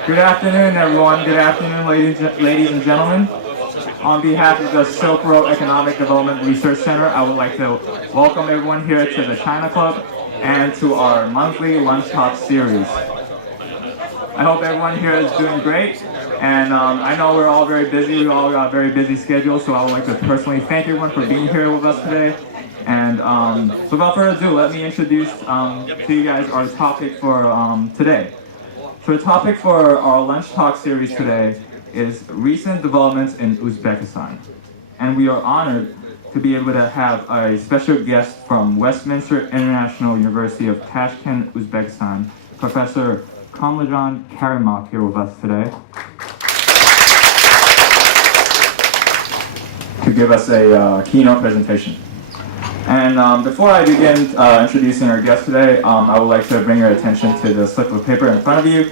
Good afternoon, everyone. Good afternoon, ladies and gentlemen. On behalf of the Silk Road Economic Development Research Center, I would like to welcome everyone here to the China Club and to our monthly Lunch Talk series. I hope everyone here is doing great, and I know we're all very busy. We all got very busy schedules, so I would like to personally thank everyone for being here with us today. And so without further ado, let me introduce to you guys our topic for today. So the topic for our Lunch Talk series today is recent developments in Uzbekistan. And we are honored to be able to have a special guest from Westminster International University of Tashkent, Uzbekistan, Professor Komiljon Karimov here with us today to give us a keynote presentation. And before I begin introducing our guest today, I would like to bring your attention to the slip of paper in front of you.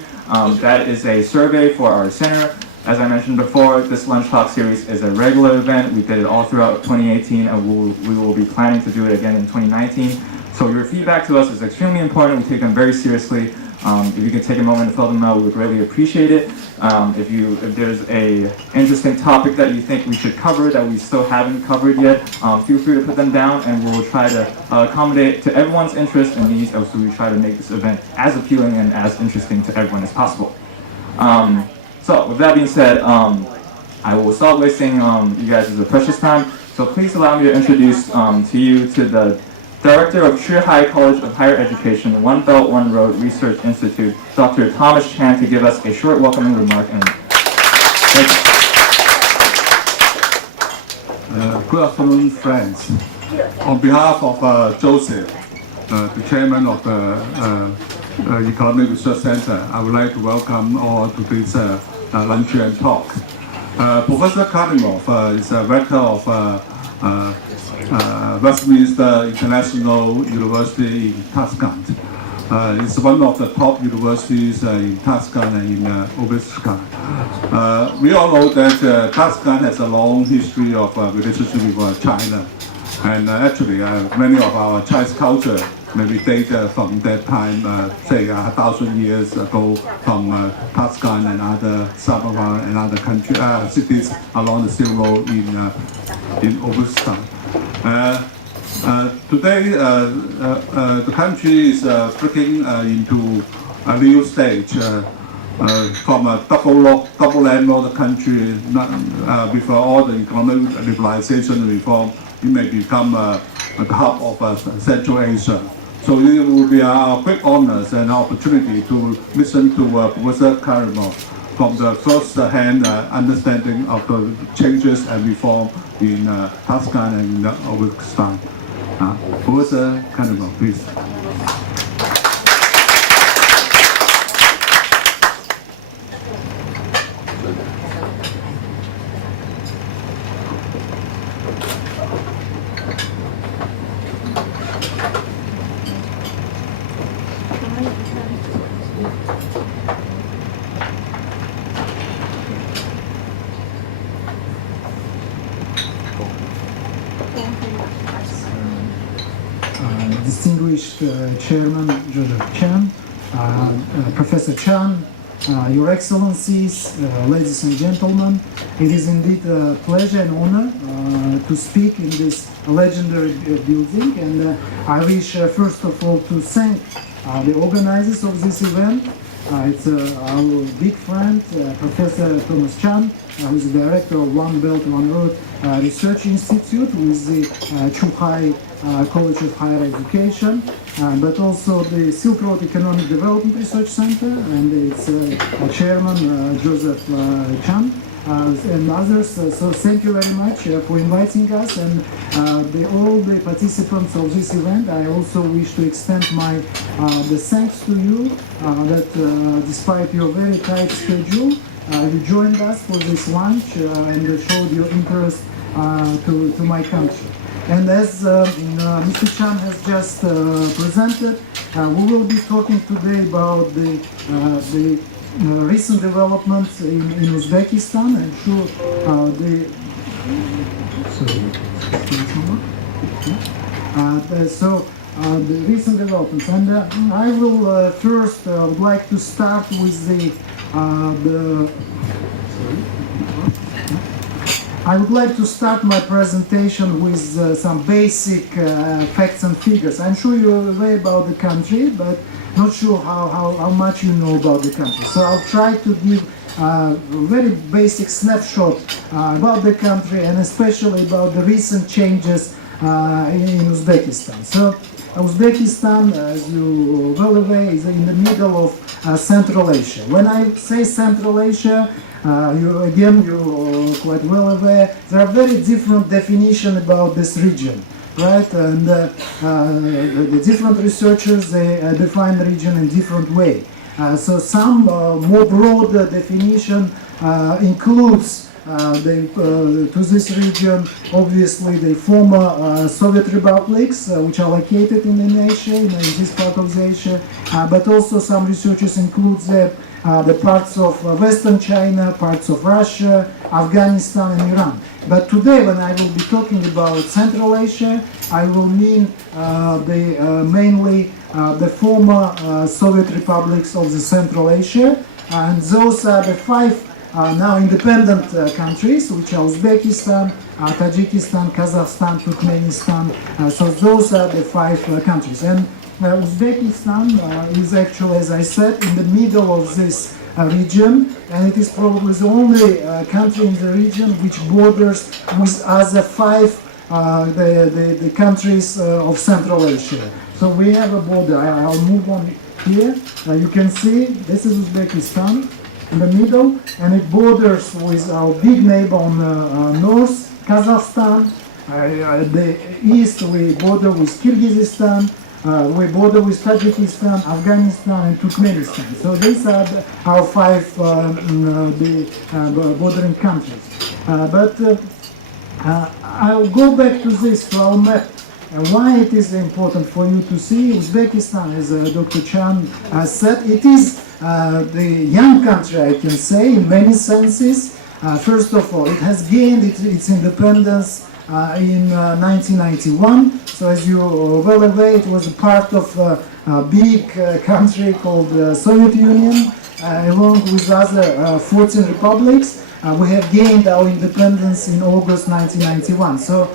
That is a survey for our center. As I mentioned before, this Lunch Talk series is a regular event. We did it all throughout 2018, and we will be planning to do it again in 2019. So your feedback to us is extremely important. We take them very seriously. If you could take a moment to fill them out, we would greatly appreciate it. If there's a interesting topic that you think we should cover that we still haven't covered yet, feel free to put them down, and we'll try to accommodate to everyone's interest and needs as we try to make this event as appealing and as interesting to everyone as possible. So with that being said, I will stop wasting you guys' precious time. So please allow me to introduce to the Director of Zhuhai College of Higher Education, One Belt, One Road Research Institute, Dr. Thomas Chan, to give us a short welcoming remark. And good afternoon, friends. On behalf of Joseph, the chairman of the Economic Research Center, I would like to welcome all to this lunch and talk. Professor Karimov is a rector of Westminster International University in Tashkent. It's one of the top universities in Tashkent and in Uzbekistan. We all know that Tashkent has a long history of relationship with China. And actually, many of our Chinese culture maybe date from that time, say 1,000 years ago, from Tashkent and other Samarkand and other cities along the Silk Road in Uzbekistan. Today, the country is breaking into a new stage from a double landlord country. With all the economic liberalization reform, it may become the hub of Central Asia. So it will be our great honors and opportunity to listen to Professor Karimov from the first-hand understanding of the changes and reform in Tashkent and Uzbekistan. Professor Karimov, please. Distinguished Chairman Joseph Chan, Professor Chan, Your Excellencies, ladies and gentlemen, it is indeed a pleasure and honor to speak in this legendary building, and I wish first of all to thank the organizers of this event. It's our big friend, Professor Thomas Chan, who is the director of One Belt, One Road Research Institute with the Zhuhai College of Higher Education, but also the Silk Road Economic Development Research Center, and its chairman, Joseph Chan, and others. So thank you very much for inviting us, and all the participants of this event. I also wish to extend my the thanks to you that despite your very tight schedule, you joined us for this lunch and showed your interest to my country. And as Mr. Chan has just presented, we will be talking today about the recent developments in Uzbekistan. I'm sure the recent developments. And I will first would like to start with I would like to start my presentation with some basic facts and figures. I'm sure you're aware about the country, but not sure how much you know about the country. So I'll try to give a very basic snapshot about the country and especially about the recent changes in Uzbekistan. So Uzbekistan, as you well aware, is in the middle of Central Asia. When I say Central Asia, you're quite well aware, there are very different definitions about this region, right? And the different researchers, they define the region in different way. So some more broad definition includes to this region, obviously, the former Soviet republics, which are located in Asia, in this part of Asia, but also some researchers include the parts of Western China, parts of Russia, Afghanistan, and Iran. But today, when I will be talking about Central Asia, I will mean mainly the former Soviet republics of the Central Asia, and those are the five now independent countries, which are Uzbekistan, Tajikistan, Kazakhstan, Turkmenistan. So those are the five countries. And Uzbekistan is actually, as I said, in the middle of this region, and it is probably the only country in the region which borders with other five the countries of Central Asia. So we have a border. I'll move on here. You can see this is Uzbekistan in the middle, and it borders with our big neighbor on the north, Kazakhstan. The east we border with Kyrgyzstan. We border with Tajikistan, Afghanistan, and Turkmenistan. So these are our five bordering countries. I'll go back to our map. Why it is important for you to see Uzbekistan, as Dr. Chan has said, it is the young country, I can say, in many senses. First of all, it has gained its independence in 1991. So as you well aware, it was a part of a big country called the Soviet Union, along with other 14 republics. We have gained our independence in August 1991. So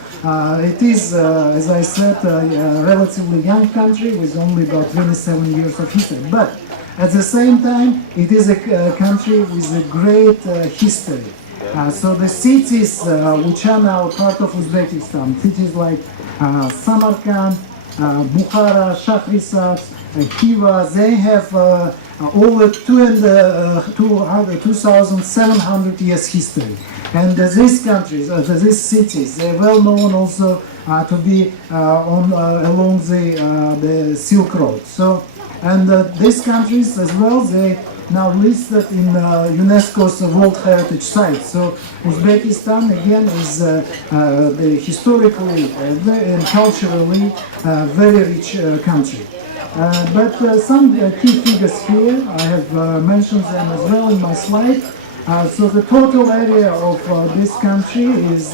it is, as I said, a relatively young country with only about 27 years of history. But at the same time, it is a country with a great history. So the cities which are now part of Uzbekistan, cities like Samarkand, Bukhara, Shahrisabz, Khiva, they have over 2,700 years history. And these countries, these cities, they're well known also to be along the Silk Road. So, and these countries as well, they now listed in UNESCO's World Heritage Site. So Uzbekistan again is historically and culturally very rich country. But some key figures here, I have mentioned them as well in my slide. So the total area of this country is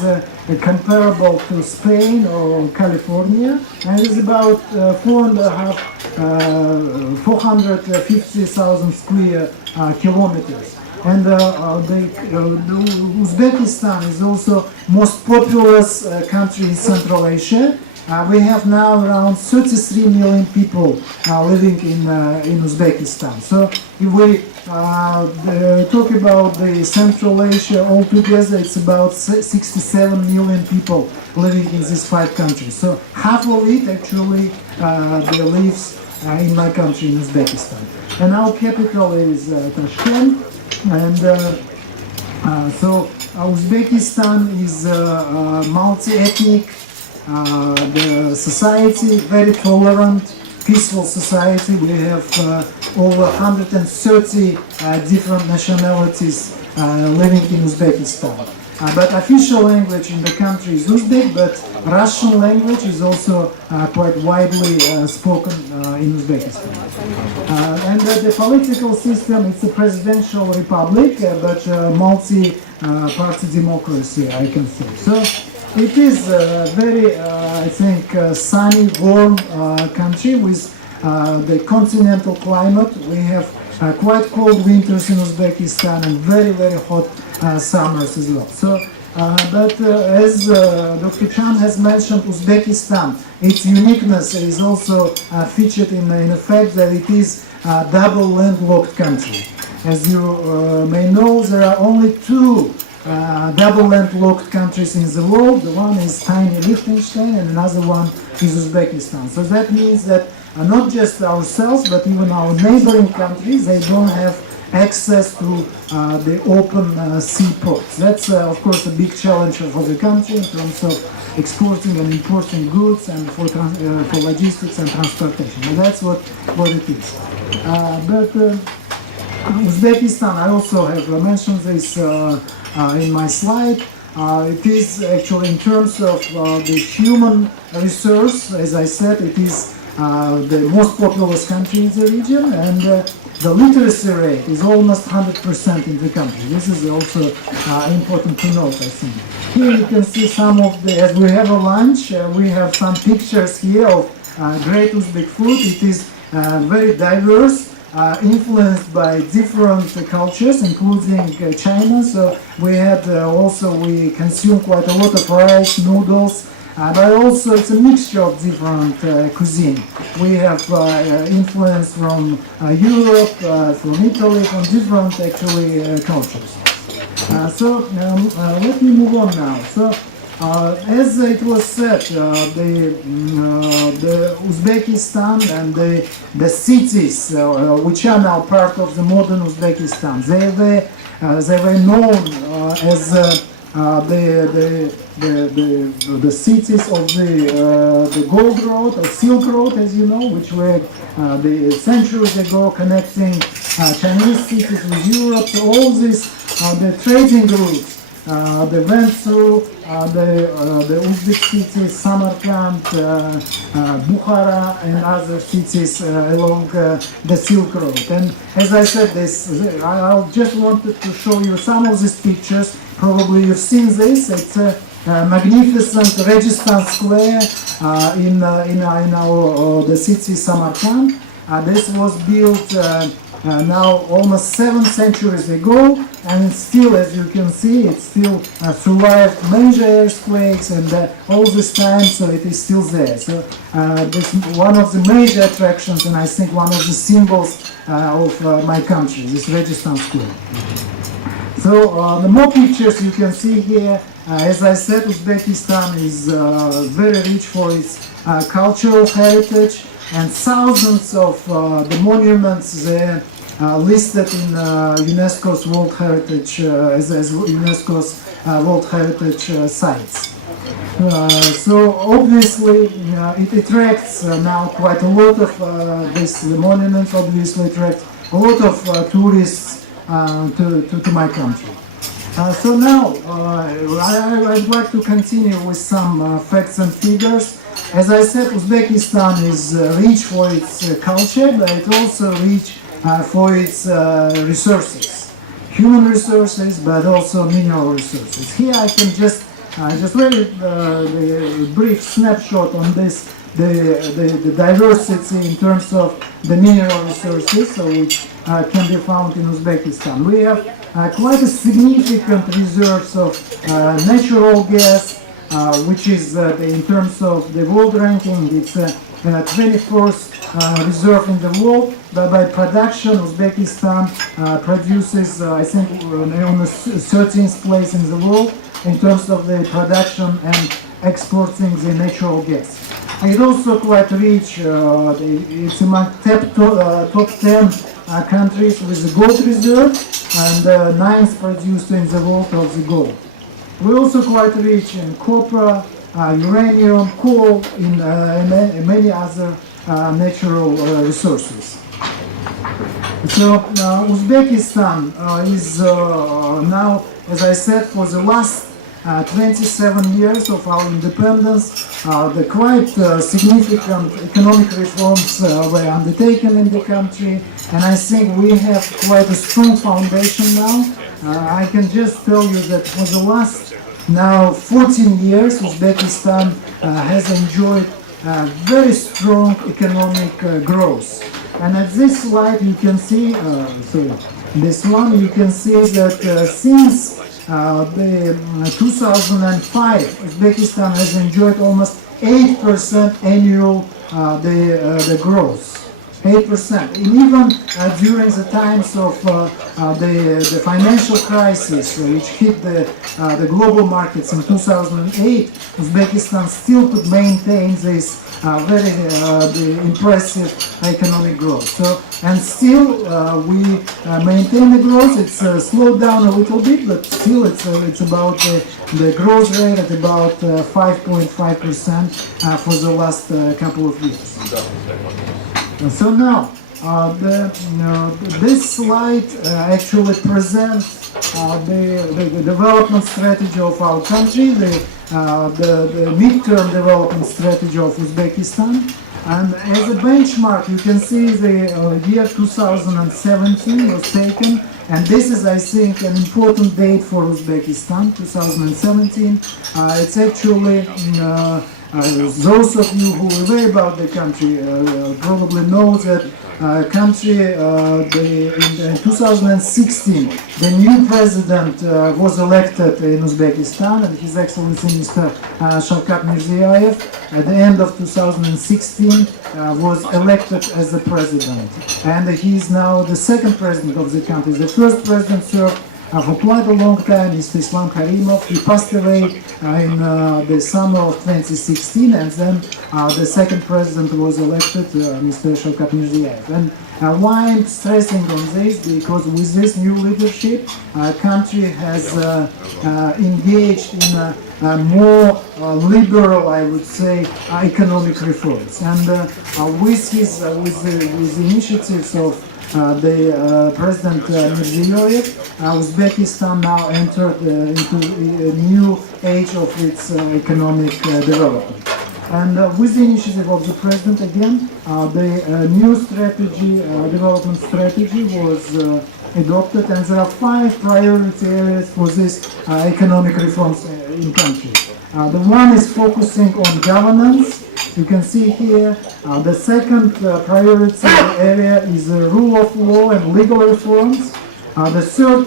comparable to Spain or California, and is about 450,000 square kilometers. And Uzbekistan is also most populous country in Central Asia. We have now around 33 million people living in Uzbekistan. So if we talk about the Central Asia altogether, it's about 67 million people living in these five countries. So half of it actually lives in my country, in Uzbekistan. And our capital is Tashkent. And so Uzbekistan is multi-ethnic the society, very tolerant, peaceful society. We have over 130 different nationalities living in Uzbekistan. But official language in the country is Uzbek, but Russian language is also quite widely spoken in Uzbekistan. And the political system, it's a presidential republic, but multi-party democracy, I can say. So it is a very, I think, sunny, warm country with the continental climate. We have quite cold winters in Uzbekistan and very, very hot summers as well. So, but as Dr. Chan has mentioned, Uzbekistan, its uniqueness is also featured in the fact that it is a double landlocked country. As you may know, there are only two double landlocked countries in the world. The one is tiny Liechtenstein and another one is Uzbekistan. So that means that not just ourselves, but even our neighboring countries, they don't have access to the open seaports. That's of course a big challenge for the country in terms of exporting and importing goods and for logistics and transportation. And that's what it is. Uzbekistan, I also have mentioned this in my slide. It is actually, in terms of the human resource, as I said, it is the most populous country in the region, and the literacy rate is almost 100% in the country. This is also important to note, I think. Here you can see some of the, as we have a lunch, we have some pictures here of great Uzbek food. It is very diverse, influenced by different cultures, including China. So we had we consume quite a lot of rice, noodles, but also it's a mixture of different cuisine. We have influence from Europe, from Italy, from different actually cultures. Let me move on now. So as it was said, the Uzbekistan and the cities which are now part of the modern Uzbekistan, they were known as the cities of the Gold Road or Silk Road, as you know, which were the centuries ago connecting Chinese cities with Europe. So all these the trading routes. They went through the Uzbek cities, Samarkand, Bukhara, and other cities along the Silk Road. And as I said, I just wanted to show you some of these pictures. Probably you've seen this. It's a magnificent Registan Square in the city Samarkand. This was built now almost 7 centuries ago, and it's still, as you can see, it still survived major earthquakes and all this time, so it is still there. So this is one of the major attractions, and I think one of the symbols of my country, this Registan Square. So the more pictures you can see here. As I said, Uzbekistan is very rich for its cultural heritage, and thousands of the monuments there listed in UNESCO's World Heritage as UNESCO's World Heritage sites. So obviously it attracts now quite a lot of these monuments. Obviously attract a lot of tourists to my country. So now I'd like to continue with some facts and figures. As I said, Uzbekistan is rich for its culture, but it also rich for its resources, human resources, but also mineral resources. Here I can just very brief snapshot on this, the diversity in terms of the mineral resources, which can be found in Uzbekistan. We have quite a significant reserves of natural gas, which is in terms of the world ranking, it's 21st reserve in the world. But by production, Uzbekistan produces, I think, on the 13th place in the world in terms of the production and exporting the natural gas. It's also quite rich. It's among top 10 countries with the gold reserve and 9th producer in the world of the gold. We're also quite rich in copper, uranium, coal, in many other natural resources. So Uzbekistan is now, as I said, for the last 27 years of our independence, the quite significant economic reforms were undertaken in the country, and I think we have quite a strong foundation now. I can just tell you that for the last now 14 years, Uzbekistan has enjoyed very strong economic growth. And at this slide you can see, this one you can see that since the 2005, Uzbekistan has enjoyed almost 8% annual the growth. 8%. And even during the times of the financial crisis, which hit the global markets in 2008, Uzbekistan still could maintain this very impressive economic growth. So, and still we maintain the growth. It's slowed down a little bit, but still it's about the growth rate at about 5.5% for the last couple of years. So now, this slide actually presents the development strategy of our country, the midterm development strategy of Uzbekistan. And as a benchmark, you can see the year 2017 was taken, and this is, I think, an important date for Uzbekistan, 2017. It's actually those of you who are aware about the country probably know that country in 2016 the new president was elected in Uzbekistan, and His Excellency Mr. Shavkat Mirziyoyev at the end of 2016 was elected as the president, and he is now the second president of the country. The first president served for quite a long time, Mr. Islam Karimov. He passed away in the summer of 2016, and then the second president was elected, Mr. Shavkat Mirziyoyev. And why I'm stressing on this? Because with this new leadership, country has engaged in more liberal, I would say, economic reforms. And with the initiatives of the President Mirziyoyev, Uzbekistan now entered into a new age of its economic development. And with the initiative of the President again, the new strategy, development strategy was adopted, and there are 5 priority areas for this economic reforms in country. The one is focusing on governance. You can see here the second priority area is the rule of law and legal reforms. The third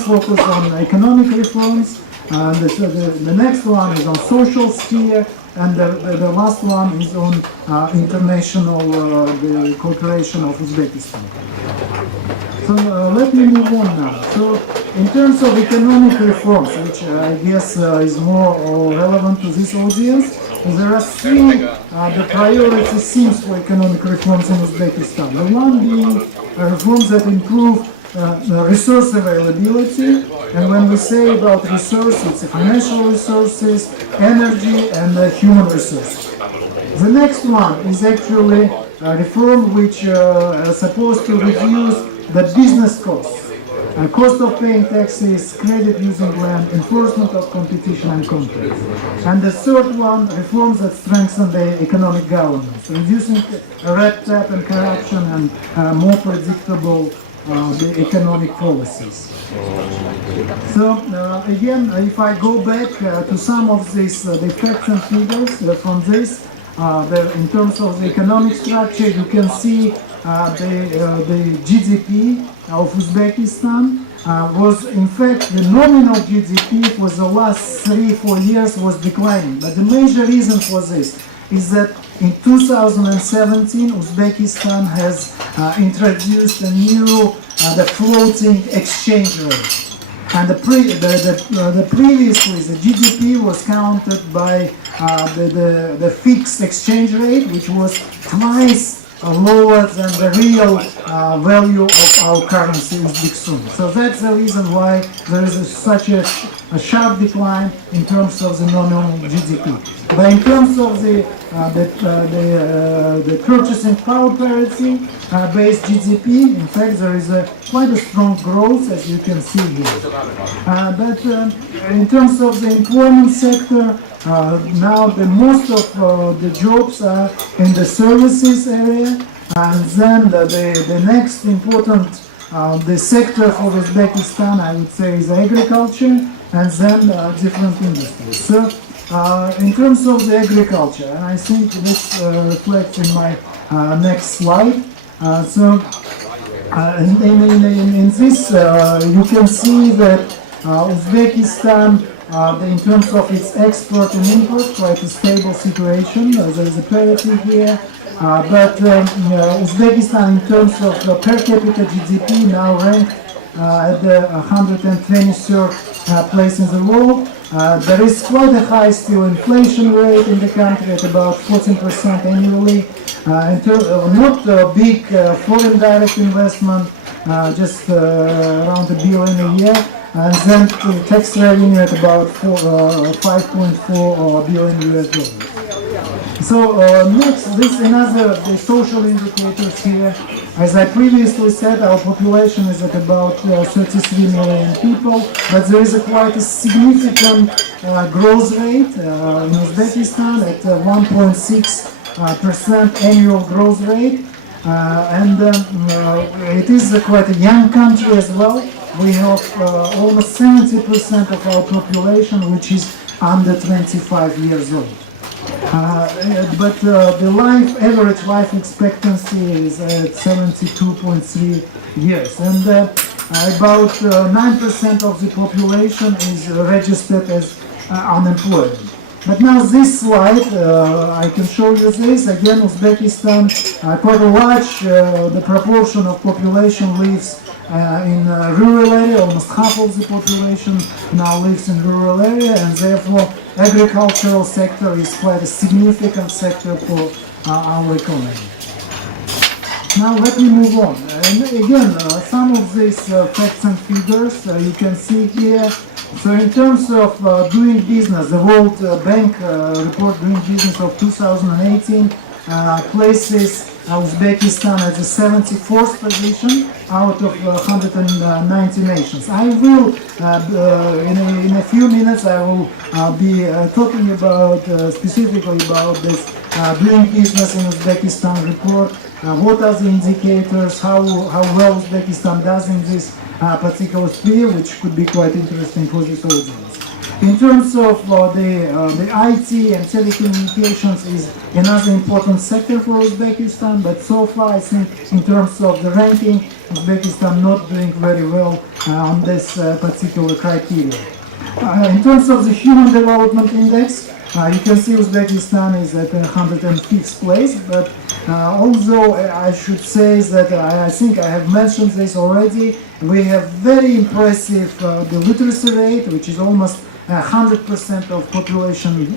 focus on economic reforms. The next one is on social sphere, and the last one is on international the cooperation of Uzbekistan. So let me move on now. So in terms of economic reforms, which I guess is more relevant to this audience, there are 3 the priority themes for economic reforms in Uzbekistan. The one being reforms that improve resource availability, and when we say about resources, it's financial resources, energy, and human resources. The next one is actually a reform which is supposed to reduce the business costs. Cost of paying taxes, credit using land, enforcement of competition and contracts. And the third one, reforms that strengthen the economic governance, reducing red tape and corruption, and more predictable the economic policies. So again, if I go back to some of these the facts and figures from this, in terms of the economic structure, you can see the GDP of Uzbekistan was, in fact, the nominal GDP for the last 3-4 years was declining. But the major reason for this is that in 2017, Uzbekistan has introduced a new the floating exchange rate. And previously, the GDP was counted by the fixed exchange rate, which was twice lower than the real value of our currency, Uzbekistan. So that's the reason why there is such a sharp decline in terms of the nominal GDP. But in terms of the purchasing power parity based GDP, in fact, there is quite a strong growth, as you can see here. But in terms of the employment sector, now the most of the jobs are in the services area, and then the next important the sector for Uzbekistan, I would say, is agriculture. and then different industries. So in terms of the agriculture, and I think this reflects in my next slide. In this, you can see that Uzbekistan, in terms of its export and import, quite a stable situation. There is a parity here. But Uzbekistan, in terms of per capita GDP, now ranked at the 123rd place in the world. There is quite a high still inflation rate in the country at about 14% annually. Not a big foreign direct investment, just around $1 billion a year, and then tax revenue at about 5.4 billion US dollars. So next, this another the social indicators here. As I previously said, our population is at about 33 million people, but there is quite a significant growth rate in Uzbekistan at 1.6% annual growth rate, and it is quite a young country as well. We have almost 70% of our population which is under 25 years old. But the average life expectancy is at 72.3 years, and about 9% of the population is registered as unemployed. But now this slide, I can show you this. Again, Uzbekistan, quite a large, the proportion of population lives in rural area. Almost half of the population now lives in rural area, and therefore agricultural sector is quite a significant sector for our economy. Now let me move on. And again, some of these facts and figures you can see here. So in terms of doing business, the World Bank report doing business of 2018 places Uzbekistan at the 74th position out of 190 nations. I will, in a few minutes, I will be talking about specifically about this doing business in Uzbekistan report. What are the indicators? How well Uzbekistan does in this particular sphere, which could be quite interesting for this audience. In terms of the IT and telecommunications is another important sector for Uzbekistan, but so far I think in terms of the ranking, Uzbekistan not doing very well on this particular criteria. In terms of the Human Development Index, you can see Uzbekistan is at 105th place, but although I should say that I think I have mentioned this already, we have very impressive the literacy rate, which is almost 100% of population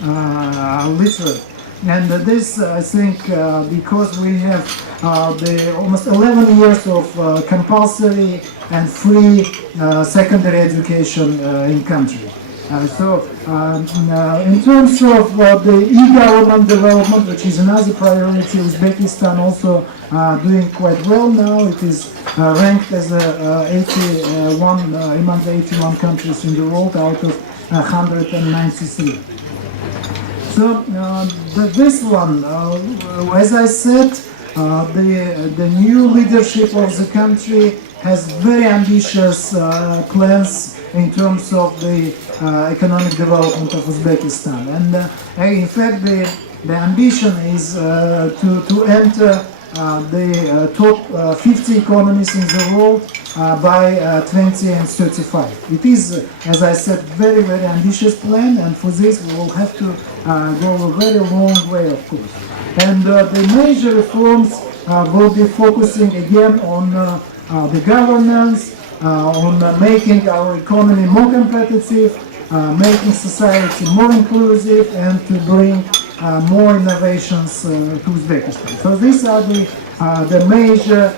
literate. And this, I think, because we have the almost 11 years of compulsory and free secondary education in country. In terms of the e-government development, which is another priority, Uzbekistan also doing quite well now. It is ranked as 81 among the 81 countries in the world out of 193. So this one, as I said, the new leadership of the country has very ambitious plans in terms of the economic development of Uzbekistan, and in fact the ambition is to enter the top 50 economies in the world by 2035. It is, as I said, very ambitious plan, and for this we will have to go a very long way, of course. And the major reforms will be focusing again on the governance, on making our economy more competitive, making society more inclusive, and to bring more innovations to Uzbekistan. So these are the major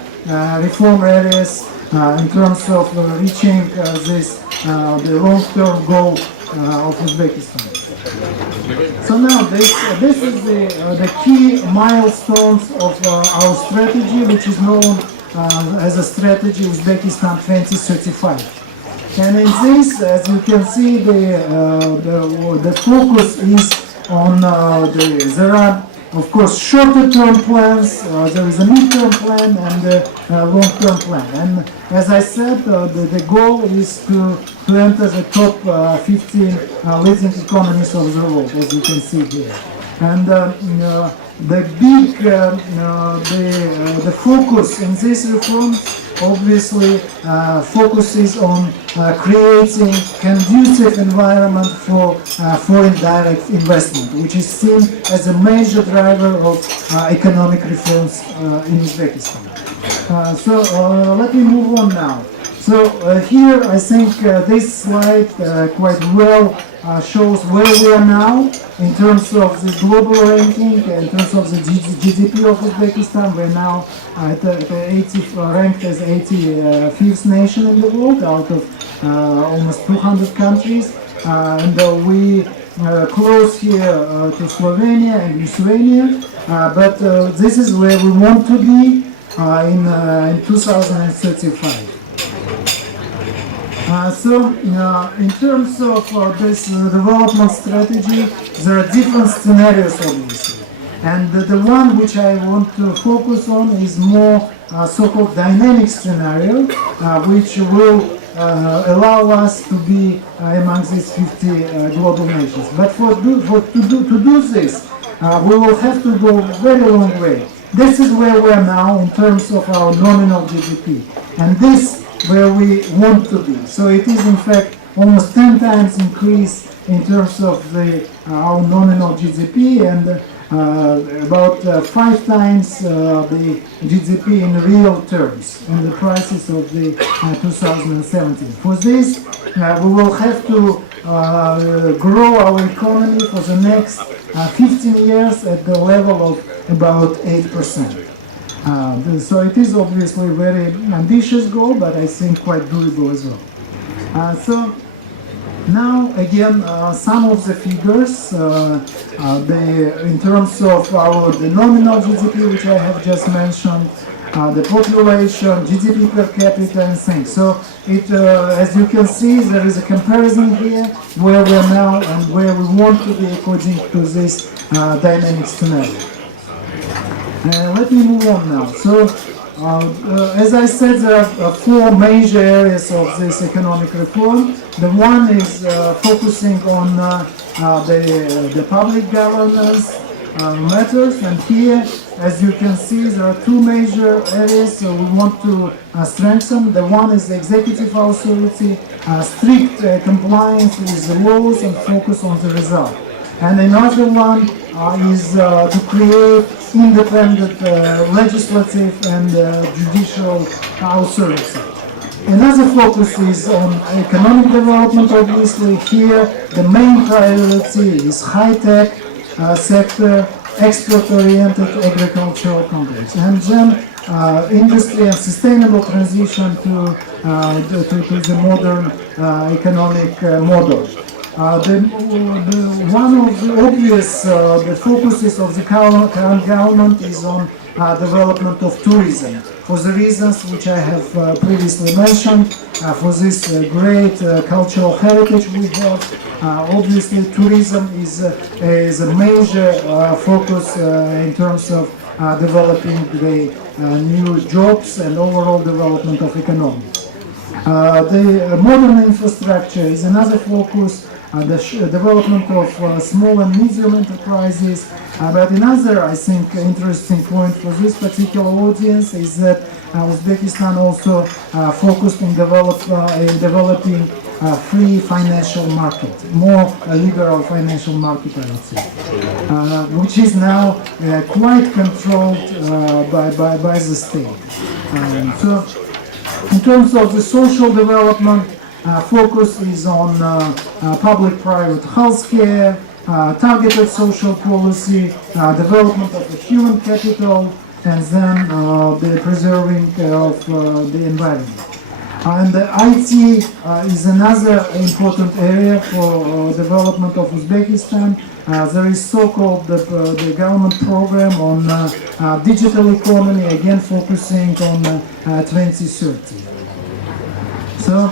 reform areas in terms of reaching the long-term goal of Uzbekistan. So now this is the key milestones of our strategy, which is known as a strategy Uzbekistan 2035. And in this, as you can see, the focus is on there are of course, shorter-term plans, there is a mid-term plan and a long-term plan. And as I said, the goal is to enter the top 15 leading economies of the world, as you can see here. And the big, the focus in these reforms obviously focuses on creating conducive environment for foreign direct investment, which is seen as a major driver of economic reforms in Uzbekistan. So let me move on now. So here I think this slide quite well shows where we are now in terms of the global ranking, in terms of the GDP of Uzbekistan. We're now at ranked as 85th nation in the world out of almost 200 countries. And we close here to Slovenia and Lithuania, but this is where we want to be in 2035. So, in terms of this development strategy, there are different scenarios obviously. And the one which I want to focus on is more so-called dynamic scenario, which will allow us to be among these 50 global nations. But to do this, we will have to go a very long way. This is where we are now in terms of our nominal GDP. And this where we want to be. So it is in fact almost 10 times increase in terms of our nominal GDP and about 5 times the GDP in real terms in the prices of the 2017. For this, we will have to grow our economy for the next 15 years at the level of about 8%. So it is obviously a very ambitious goal, but I think quite doable as well. So now again, some of the figures, in terms of the nominal GDP, which I have just mentioned, the population, GDP per capita, and things. So it, as you can see, there is a comparison here where we are now and where we want to be according to this dynamic scenario. Let me move on now. So, as I said, there are 4 major areas of this economic reform. The one is focusing on the public governance matters, and here, as you can see, there are 2 major areas we want to strengthen. The one is the executive authority, strict compliance with the laws and focus on the result. And another one is to create independent legislative and judicial authority. Another focus is on economic development, obviously. Here, the main priority is high-tech sector, export-oriented agricultural complex, and then industry and sustainable transition to the modern economic model. One of the obvious focuses of the current government is on development of tourism, for the reasons which I have previously mentioned, for this great cultural heritage we have. Obviously, tourism is a major focus in terms of developing the new jobs and overall development of economics. The modern infrastructure is another focus. The development of small and medium enterprises. But another, I think, interesting point for this particular audience is that Uzbekistan also focused on developing a free financial market, more liberal financial market, I would say, which is now quite controlled by the state. So, in terms of the social development, focus is on public-private healthcare, targeted social policy, development of the human capital, and then the preserving of the environment. And IT is another important area for development of Uzbekistan. There is so-called the government program on digital economy, again focusing on 2030. So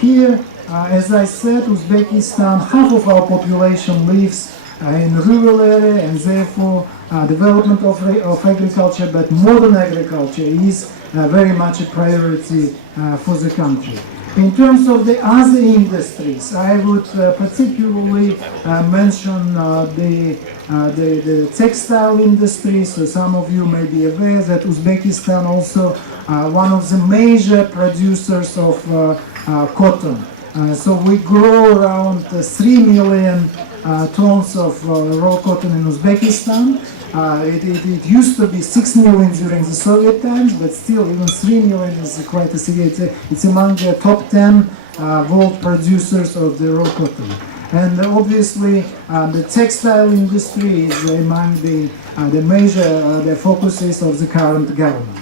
here, as I said, Uzbekistan, half of our population lives in rural area, and therefore development of agriculture, but modern agriculture is very much a priority for the country. In terms of the other industries, I would particularly mention the textile industry. So some of you may be aware that Uzbekistan also one of the major producers of cotton. So we grow around 3 million tons of raw cotton in Uzbekistan. It used to be 6 million during the Soviet times, but still even 3 million is quite a significant. It's among the top 10 world producers of the raw cotton. And obviously the textile industry is among the major the focuses of the current government.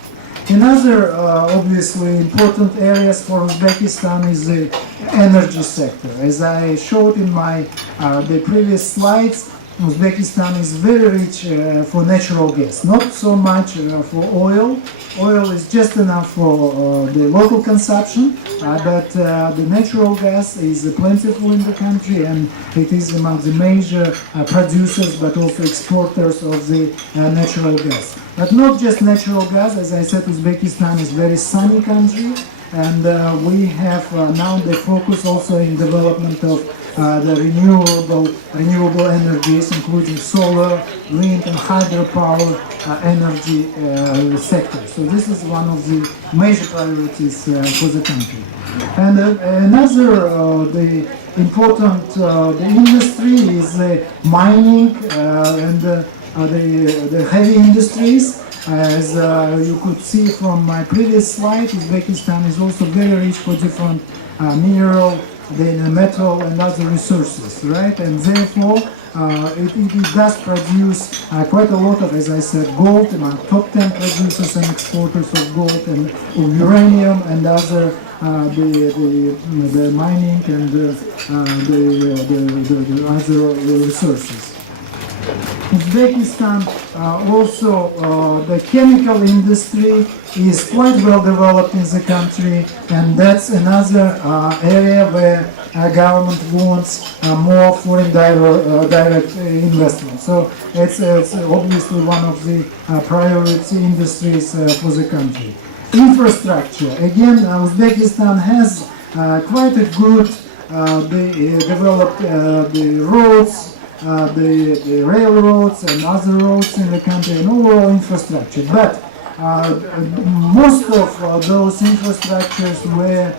Another obviously important areas for Uzbekistan is the energy sector. As I showed in my the previous slides, Uzbekistan is very rich for natural gas, not so much for oil. Oil is just enough for the local consumption, but the natural gas is plentiful in the country, and it is among the major producers but also exporters of the natural gas. But not just natural gas, as I said, Uzbekistan is a very sunny country, and we have now the focus also in development of the renewable energies, including solar, wind and hydropower energy sector. So this is one of the major priorities for the country. And another the important the industry is mining and the heavy industries. As you could see from my previous slide, Uzbekistan is also very rich for different mineral, the metal and other resources, right? And therefore, it does produce quite a lot of, as I said, gold, among top 10 producers and exporters of gold and uranium and other the mining and the other resources. Uzbekistan also the chemical industry is quite well developed in the country, and that's another area where government wants more foreign direct investment. So it's obviously one of the priority industries for the country. Infrastructure. Again, Uzbekistan has quite a good developed the roads, the railroads and other roads in the country, and overall infrastructure. But most of those infrastructures were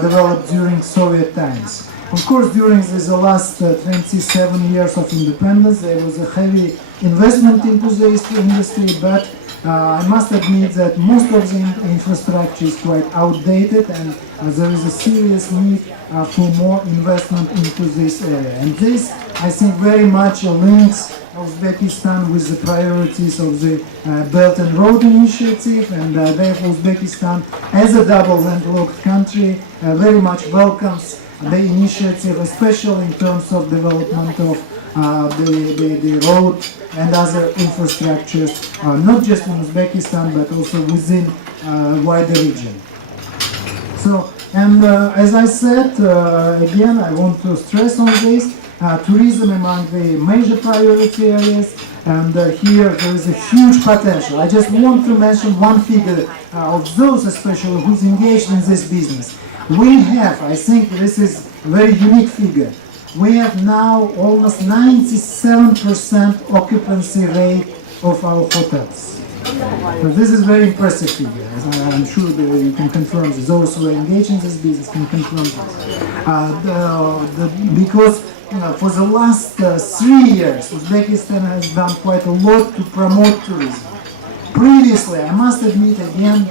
developed during Soviet times. Of course, during the last 27 years of independence, there was a heavy investment into the industry, but I must admit that most of the infrastructure is quite outdated, and there is a serious need for more investment into this area. And this, I think, very much links Uzbekistan with the priorities of the Belt and Road Initiative, and therefore Uzbekistan, as a double landlocked country, very much welcomes the initiative, especially in terms of development of the road and other infrastructures, not just in Uzbekistan but also within wider region. So, and as I said, again, I want to stress on this, tourism among the major priority areas, and here there is a huge potential. I just want to mention one figure of those especially who's engaged in this business. We have, I think this is a very unique figure, we have now almost 97% occupancy rate of our hotels. So this is very impressive figure. I'm sure that you can confirm this. Those who are engaged in this business can confirm this. Because for the last 3 years, Uzbekistan has done quite a lot to promote tourism. Previously, I must admit again,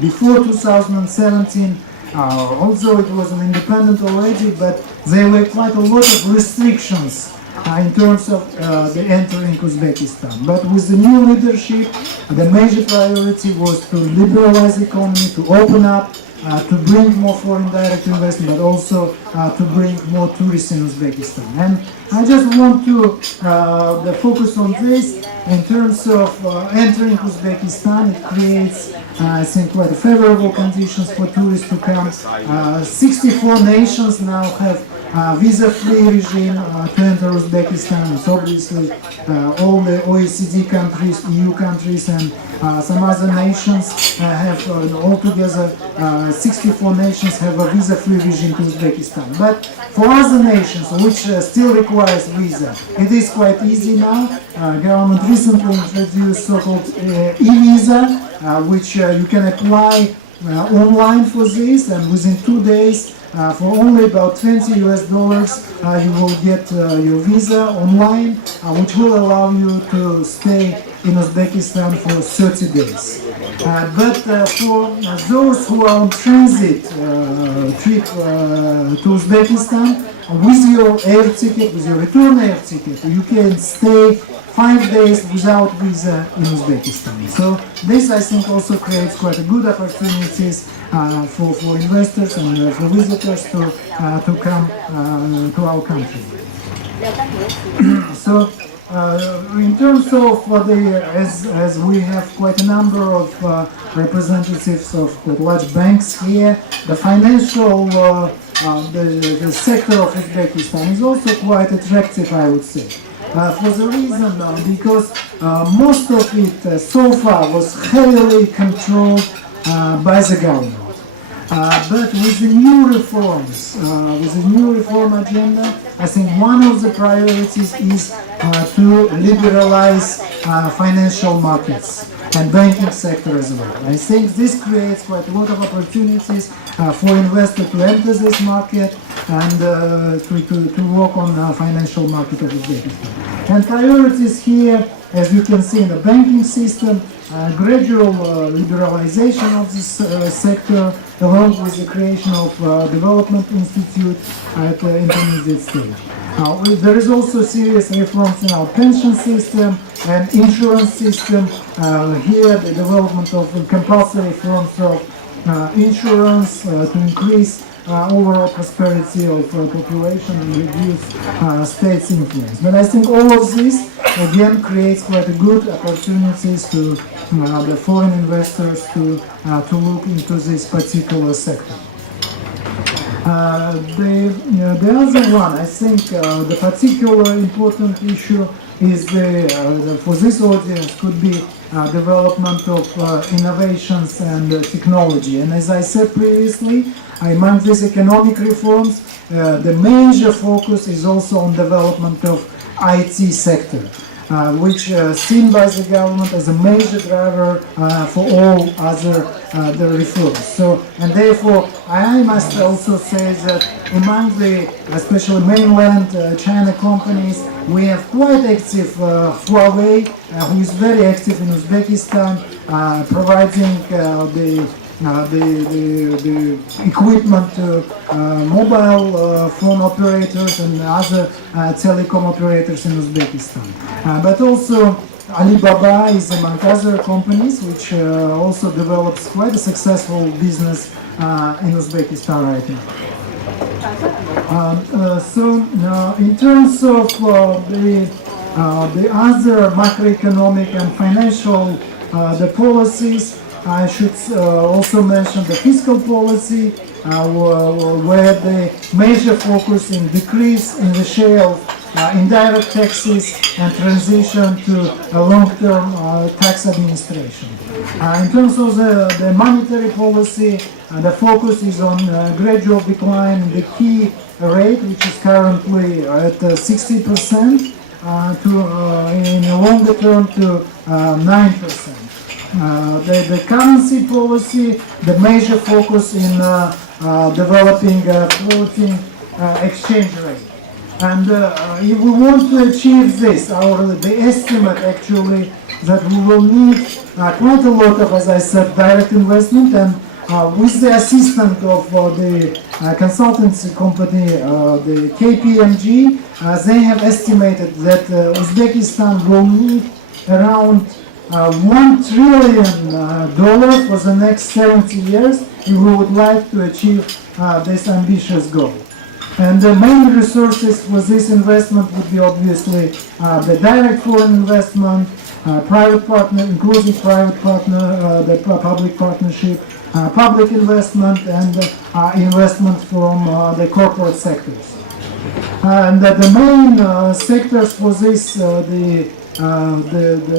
before 2017, although it was an independent already, but there were quite a lot of restrictions in terms of the entering Uzbekistan. But with the new leadership, the major priority was to liberalize the economy, to open up, to bring more foreign direct investment, but also to bring more tourists in Uzbekistan. And I just want to focus on this. In terms of entering Uzbekistan, it creates, I think, quite favorable conditions for tourists to come. 64 nations now have visa-free regime to enter Uzbekistan. It's obviously all the OECD countries, EU countries, and some other nations have altogether 64 nations have a visa-free regime to Uzbekistan. But for other nations which still requires visa, it is quite easy now. Government recently introduced so-called e-visa, which you can apply online for this, and within 2 days, for only about $20 you will get your visa online, which will allow you to stay in Uzbekistan for 30 days. But for those who are on transit trip to Uzbekistan, with your air ticket, with your return air ticket, you can stay 5 days without visa in Uzbekistan. So this, I think, also creates quite a good opportunities for investors and for visitors to come to our country. So in terms of as we have quite a number of representatives of large banks here, the financial the sector of Uzbekistan is also quite attractive, I would say. For the reason because most of it so far was heavily controlled by the government. But with the new reforms, with the new reform agenda, I think one of the priorities is to liberalize financial markets and banking sector as well. I think this creates quite a lot of opportunities for investors to enter this market and to work on the financial market of Uzbekistan. And priorities here, as you can see in the banking system, gradual liberalization of this sector, along with the creation of development institute at the intermediate stage. There is also serious reforms in our pension system and insurance system. Here, the development of compulsory forms of insurance to increase overall prosperity of population and reduce state's influence. But I think all of this again creates quite a good opportunities to the foreign investors to look into this particular sector. The other one, I think, the particular important issue is for this audience could be development of innovations and technology. And as I said previously, among these economic reforms, the major focus is also on development of IT sector, which seen by the government as a major driver for all other the reforms. So, and therefore, I must also say that among the, especially mainland China companies, we have quite active Huawei, who is very active in Uzbekistan, providing the equipment to mobile phone operators and other telecom operators in Uzbekistan. But also Alibaba is among other companies which also develops quite a successful business in Uzbekistan right now. In terms of the other macroeconomic and financial the policies, I should also mention the fiscal policy, where the major focus in decrease in the share of indirect taxes and transition to a long-term tax administration. In terms of the monetary policy, the focus is on gradual decline in the key rate, which is currently at 60%, in the longer term to 9%. The currency policy, the major focus in developing floating exchange rate. And if we want to achieve this, the estimate actually that we will need quite a lot of, as I said, direct investment, and with the assistance of the consultancy company, the KPMG, they have estimated that Uzbekistan will need around $1 trillion for the next 70 years if we would like to achieve this ambitious goal. And the main resources for this investment would be obviously the direct foreign investment, private partner, including private partner, the public partnership, public investment, and investment from the corporate sectors. And the main sectors for this, the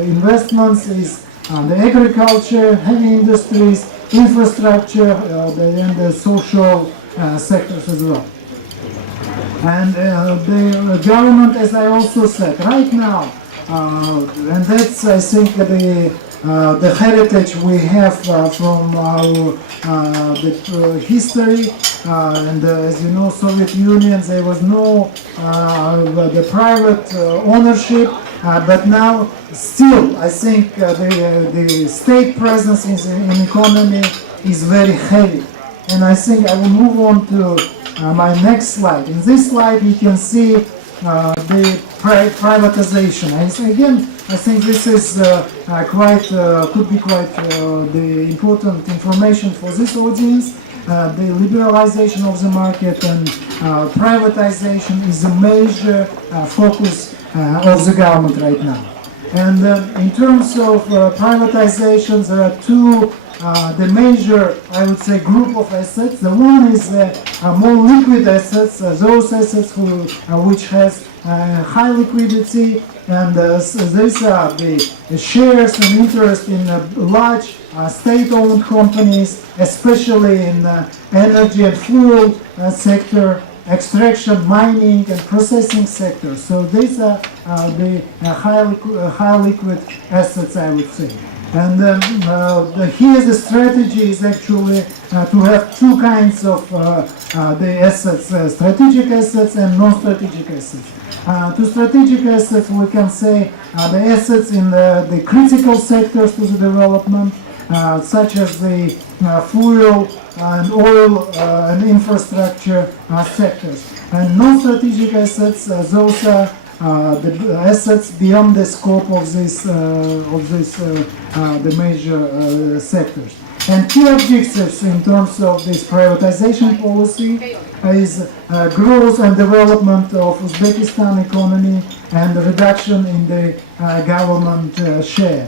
investments is the agriculture, heavy industries, infrastructure, and the social sectors as well. And the government, as I also said, right now, and that's, I think, the heritage we have from our the history, and as you know, Soviet Union, there was no the private ownership, but now still, I think the state presence in economy is very heavy. And I think I will move on to my next slide. In this slide, you can see the privatization. And again, I think this is could be quite the important information for this audience. The liberalization of the market and privatization is a major focus of the government right now. And in terms of privatization, there are two the major, I would say, group of assets. The one is more liquid assets, those assets which has high liquidity, and these are the shares and interest in large state-owned companies, especially in energy and fuel sector, extraction, mining, and processing sector. So these are the high liquid assets, I would say. And here the strategy is actually to have two kinds of the assets, strategic assets and non-strategic assets. To strategic assets, we can say the assets in the critical sectors to the development, such as the fuel and oil and infrastructure sectors. And non-strategic assets, those are the assets beyond the scope of the major sectors. And key objectives in terms of this privatization policy is growth and development of Uzbekistan economy and reduction in the government share.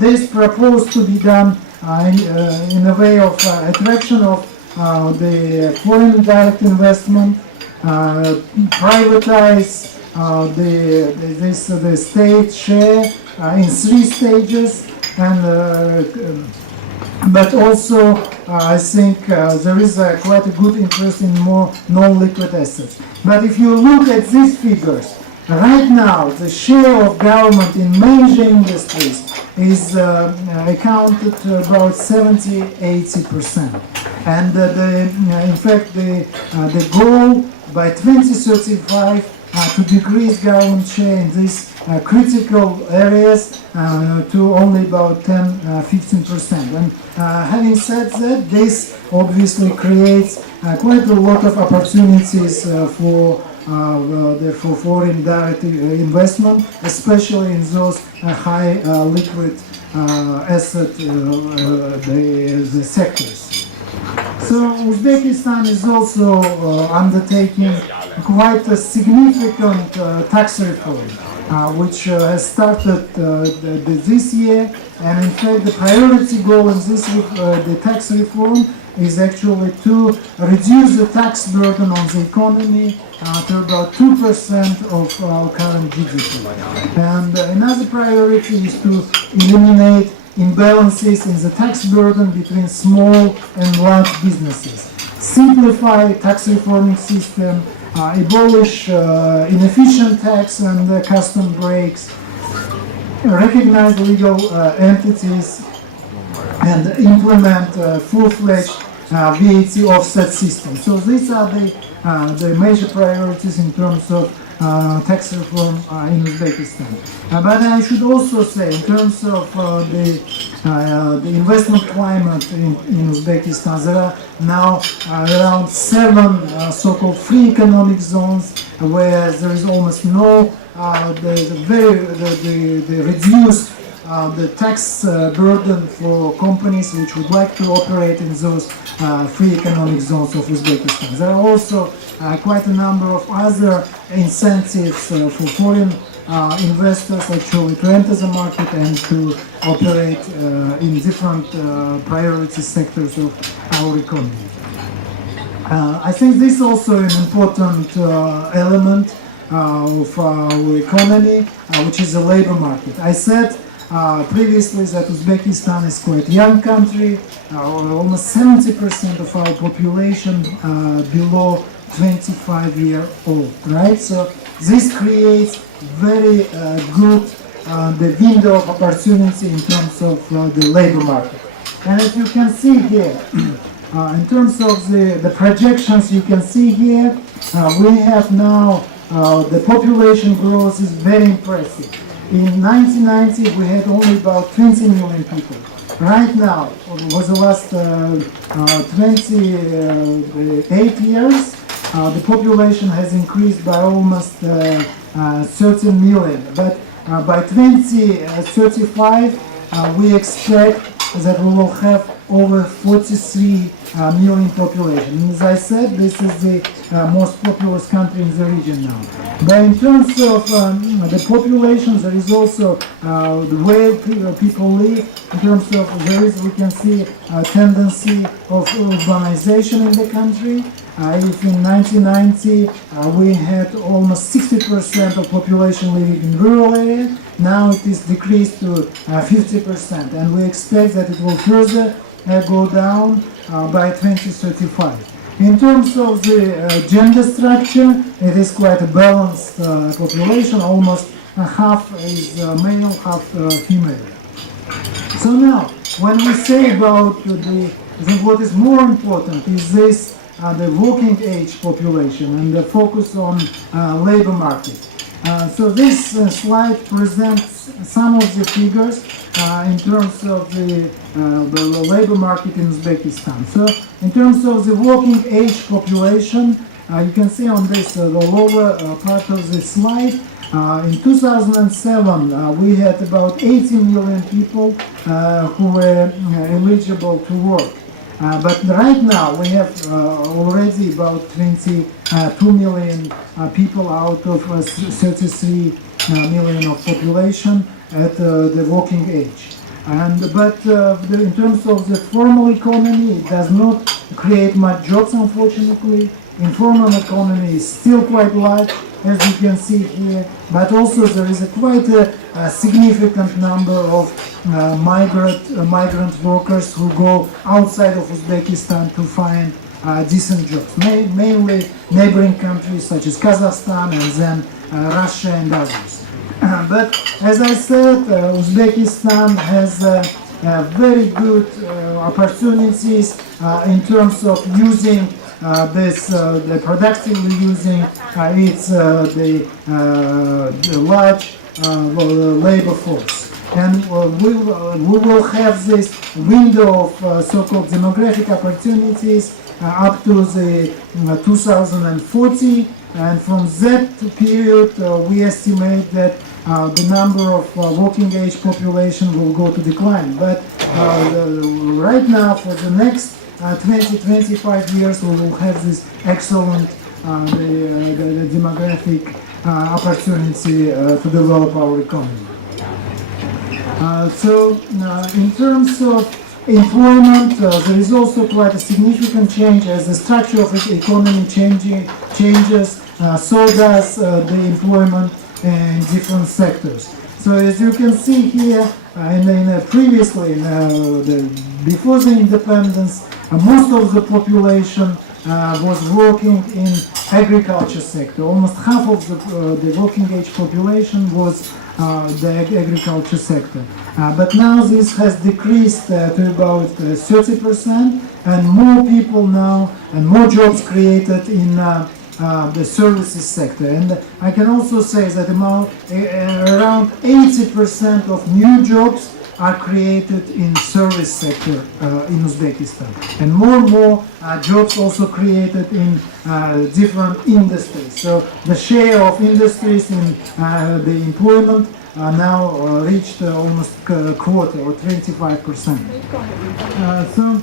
This proposed to be done in a way of attraction of the foreign direct investment, privatize the state share in 3 stages, and but also I think there is quite a good interest in more non-liquid assets. But if you look at these figures, right now the share of government in major industries is accounted to about 70-80%, and in fact the goal by 2035 to decrease government share in these critical areas to only about 10-15%. And having said that, this obviously creates quite a lot of opportunities for foreign direct investment, especially in those high liquid asset the sectors. So Uzbekistan is also undertaking quite a significant tax reform, which has started this year, and in fact the priority goal in this the tax reform is actually to reduce the tax burden on the economy to about 2% of our current GDP. And another priority is to eliminate imbalances in the tax burden between small and large businesses, simplify tax reforming system, abolish inefficient tax and custom breaks, recognize legal entities, and implement full-fledged VAT offset system. So these are the major priorities in terms of tax reform in Uzbekistan. But I should also say, in terms of the investment climate in Uzbekistan, there are now around 7 so-called free economic zones, where there is almost no the reduced the tax burden for companies which would like to operate in those free economic zones of Uzbekistan. There are also quite a number of other incentives for foreign investors actually to enter the market and to operate in different priority sectors of our economy. I think this is also an important element of our economy, which is the labor market. I said previously that Uzbekistan is quite a young country, almost 70% of our population below 25-year-old, right? So this creates very good the window of opportunity in terms of the labor market. And as you can see here, in terms of the projections you can see here, we have now the population growth is very impressive. In 1990 we had only about 20 million people. Right now, over the last 28 years, the population has increased by almost 13 million. But by 2035, we expect that we will have over 43 million population. And as I said, this is the most populous country in the region now. But in terms of the population, there is also the way people live. In terms of we can see a tendency of urbanization in the country. If in 1990 we had almost 60% of population living in rural area, now it is decreased to 50%, and we expect that it will further go down by 2035. In terms of the gender structure, it is quite a balanced population. Almost half is male, half female. So now, when we say about I think what is more important is this the working age population and the focus on labor market. So this slide presents some of the figures in terms of the labor market in Uzbekistan. So in terms of the working age population, you can see on this the lower part of the slide. In 2007, we had about 80 million people who were eligible to work. But right now we have already about 22 million people out of 33 million of population at the working age. But in terms of the formal economy, it does not create much jobs, unfortunately. Informal economy is still quite large, as you can see here, but also there is quite a significant number of migrant workers who go outside of Uzbekistan to find decent jobs, mainly neighboring countries such as Kazakhstan and then Russia and others. But as I said, Uzbekistan has very good opportunities in terms of using productively using its the large labor force, and we will have this window of so-called demographic opportunities up to the 2040, and from that period we estimate that the number of working age population will go to decline. But right now, for the next 20-25 years, we will have this excellent the demographic opportunity to develop our economy. So in terms of employment, there is also quite a significant change as the structure of the economy changes, so does the employment in different sectors. So as you can see here, previously, before the independence, most of the population was working in agriculture sector. Almost half of the working age population was the agriculture sector. But now this has decreased to about 30%, and more people now and more jobs created in the services sector. And I can also say that around 80% of new jobs are created in service sector in Uzbekistan, and more jobs also created in different industries. So the share of industries in the employment now reached almost a quarter, or 25%. So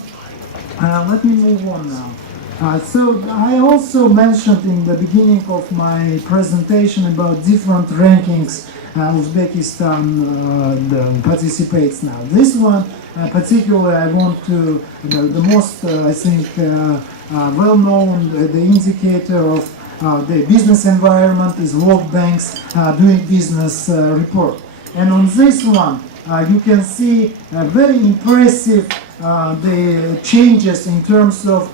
let me move on now. So I also mentioned in the beginning of my presentation about different rankings Uzbekistan participates now. This one particularly I want to, the most I think well known, the indicator of the business environment is World Bank's Doing Business report. And on this one, you can see very impressive the changes in terms of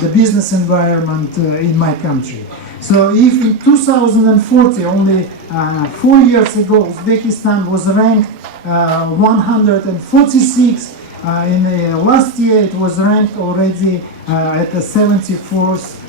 the business environment in my country. So if in 2040, only 4 years ago, Uzbekistan was ranked 146, in the last year it was ranked already at the 74th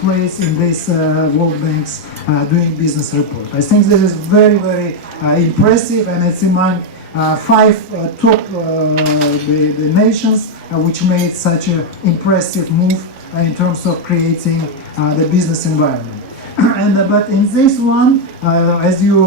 place in this World Bank's Doing Business report. I think this is very, very impressive, and it's among 5 top the nations which made such an impressive move in terms of creating the business environment. But in this one, as you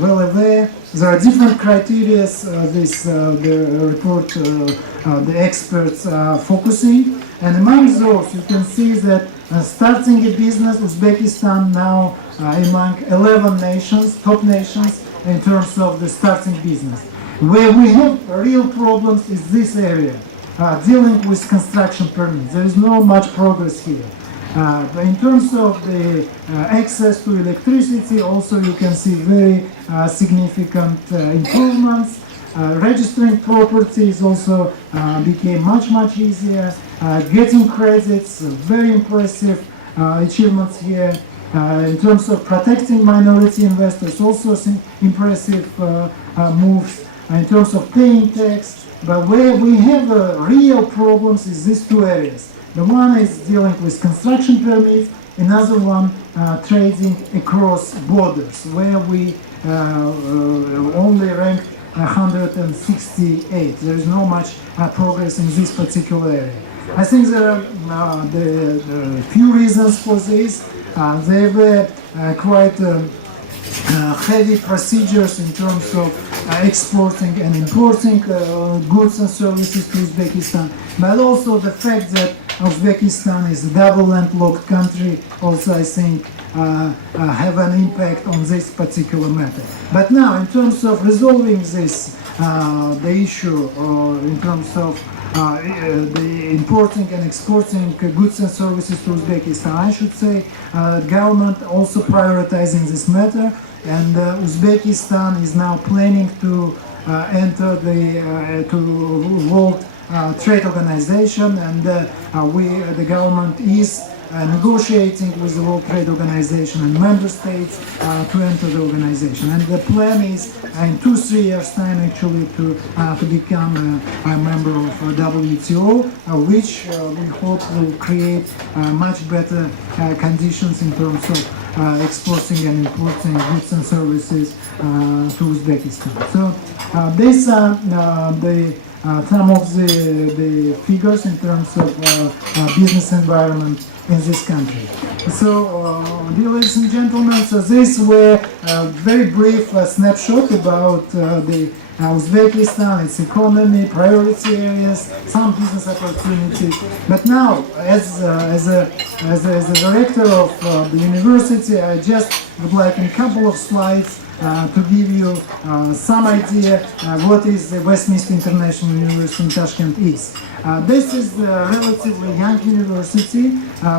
well aware, there are different criteria the report, the experts are focusing. And among those, you can see that starting a business, Uzbekistan now among 11 nations, top nations, in terms of the starting business. Where we have real problems is this area, dealing with construction permits. There is no much progress here. But in terms of the access to electricity, also you can see very significant improvements. Registering properties also became much easier. Getting credits, very impressive achievements here. In terms of protecting minority investors, also some impressive moves. In terms of paying tax, but where we have real problems is these 2 areas. The one is dealing with construction permits, another one trading across borders, where we only ranked 168. There is no much progress in this particular area. I think there are the few reasons for this. There were quite heavy procedures in terms of exporting and importing goods and services to Uzbekistan, but also the fact that Uzbekistan is a double landlocked country also, I think, have an impact on this particular matter. But now, in terms of resolving this, the issue, in terms of the importing and exporting goods and services to Uzbekistan, I should say government also prioritizing this matter, and Uzbekistan is now planning to enter the World Trade Organization, and the government is negotiating with the World Trade Organization and member states to enter the organization. And the plan is in 2-3 years' time actually to become a member of WTO, which we hope will create much better conditions in terms of exporting and importing goods and services to Uzbekistan. So these are some of the figures in terms of business environment in this country. So, dear ladies and gentlemen, so this were a very brief snapshot about the Uzbekistan, its economy, priority areas, some business opportunities. But now, as a director of the university, I just would like in a couple of slides to give you some idea what is the Westminster International University in Tashkent is. This is a relatively young university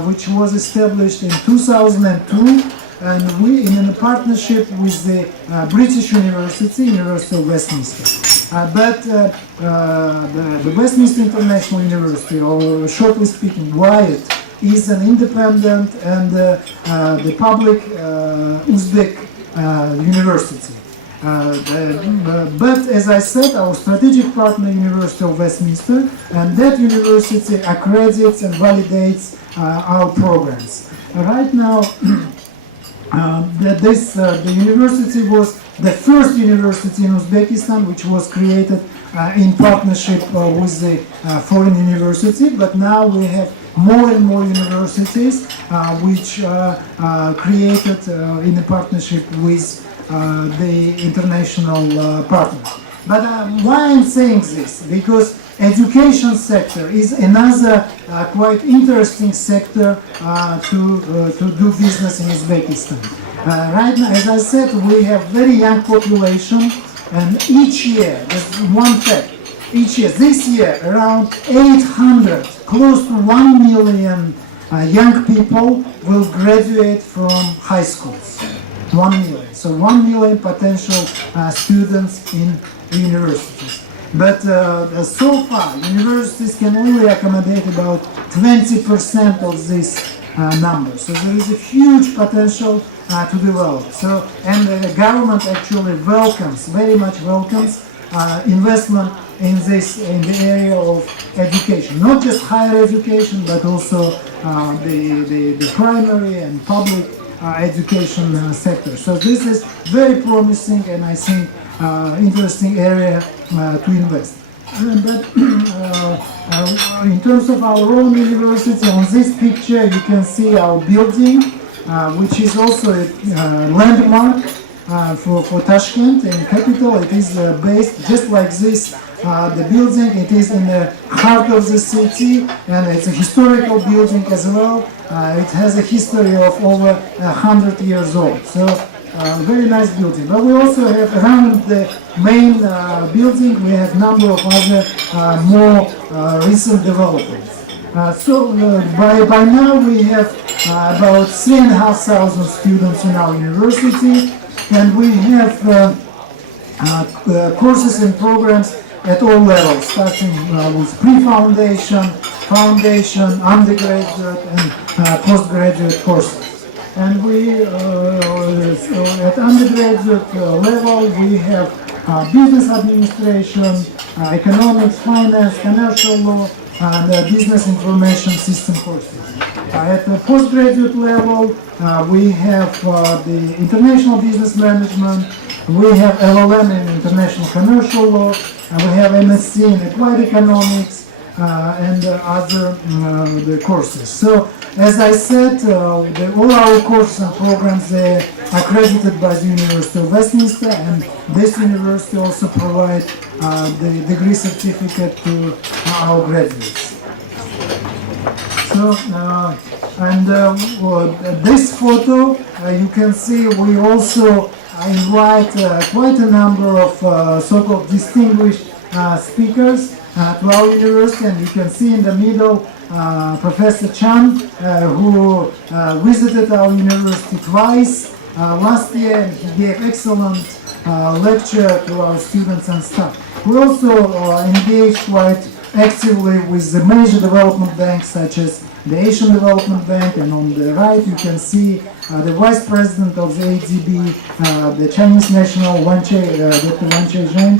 which was established in 2002, and we in a partnership with the British University of Westminster. But the Westminster International University, or shortly speaking, WIAT, is an independent and the public Uzbek university. But as I said, our strategic partner, University of Westminster, and that university accredits and validates our programs. Right now, the university was the first university in Uzbekistan which was created in partnership with the foreign university, but now we have more and more universities which are created in a partnership with the international partners. But why I'm saying this? Because education sector is another quite interesting sector to do business in Uzbekistan. Right now, as I said, we have very young population, and each year, there's one fact, each year, this year, around 800 close to 1 million young people will graduate from high schools. 1 million. So 1 million potential students in universities. But so far, universities can only accommodate about 20% of this number. So there is a huge potential to develop. So, and the government actually very much welcomes investment in the area of education, not just higher education, but also the primary and public education sector. So this is very promising and I think interesting area to invest. But in terms of our own university, on this picture you can see our building, which is also a landmark for Tashkent in capital. It is based just like this. The building, it is in the heart of the city, and it's a historical building as well. It has a history of over 100 years old. So very nice building. But we also have around the main building, we have a number of other more recent developments. By now we have about 3,500 students in our university, and we have courses and programs at all levels, starting with pre-foundation, foundation, undergraduate, and postgraduate courses. And we, at undergraduate level, we have business administration, economics, finance, commercial law, and business information system courses. At the postgraduate level, we have the international business management, we have LLM in international commercial law, and we have MSc in applied economics, and other the courses. So, as I said, all our courses and programs are accredited by the University of Westminster, and this university also provides the degree certificate to our graduates. So, this photo, you can see we also invite quite a number of so-called distinguished speakers to our university, and you can see in the middle Professor Chan, who visited our university twice last year, and he gave excellent lecture to our students and staff. We also engaged quite actively with the major development banks such as the Asian Development Bank, and on the right you can see the Vice President of the ADB, the Chinese national Dr. Wang Zheng,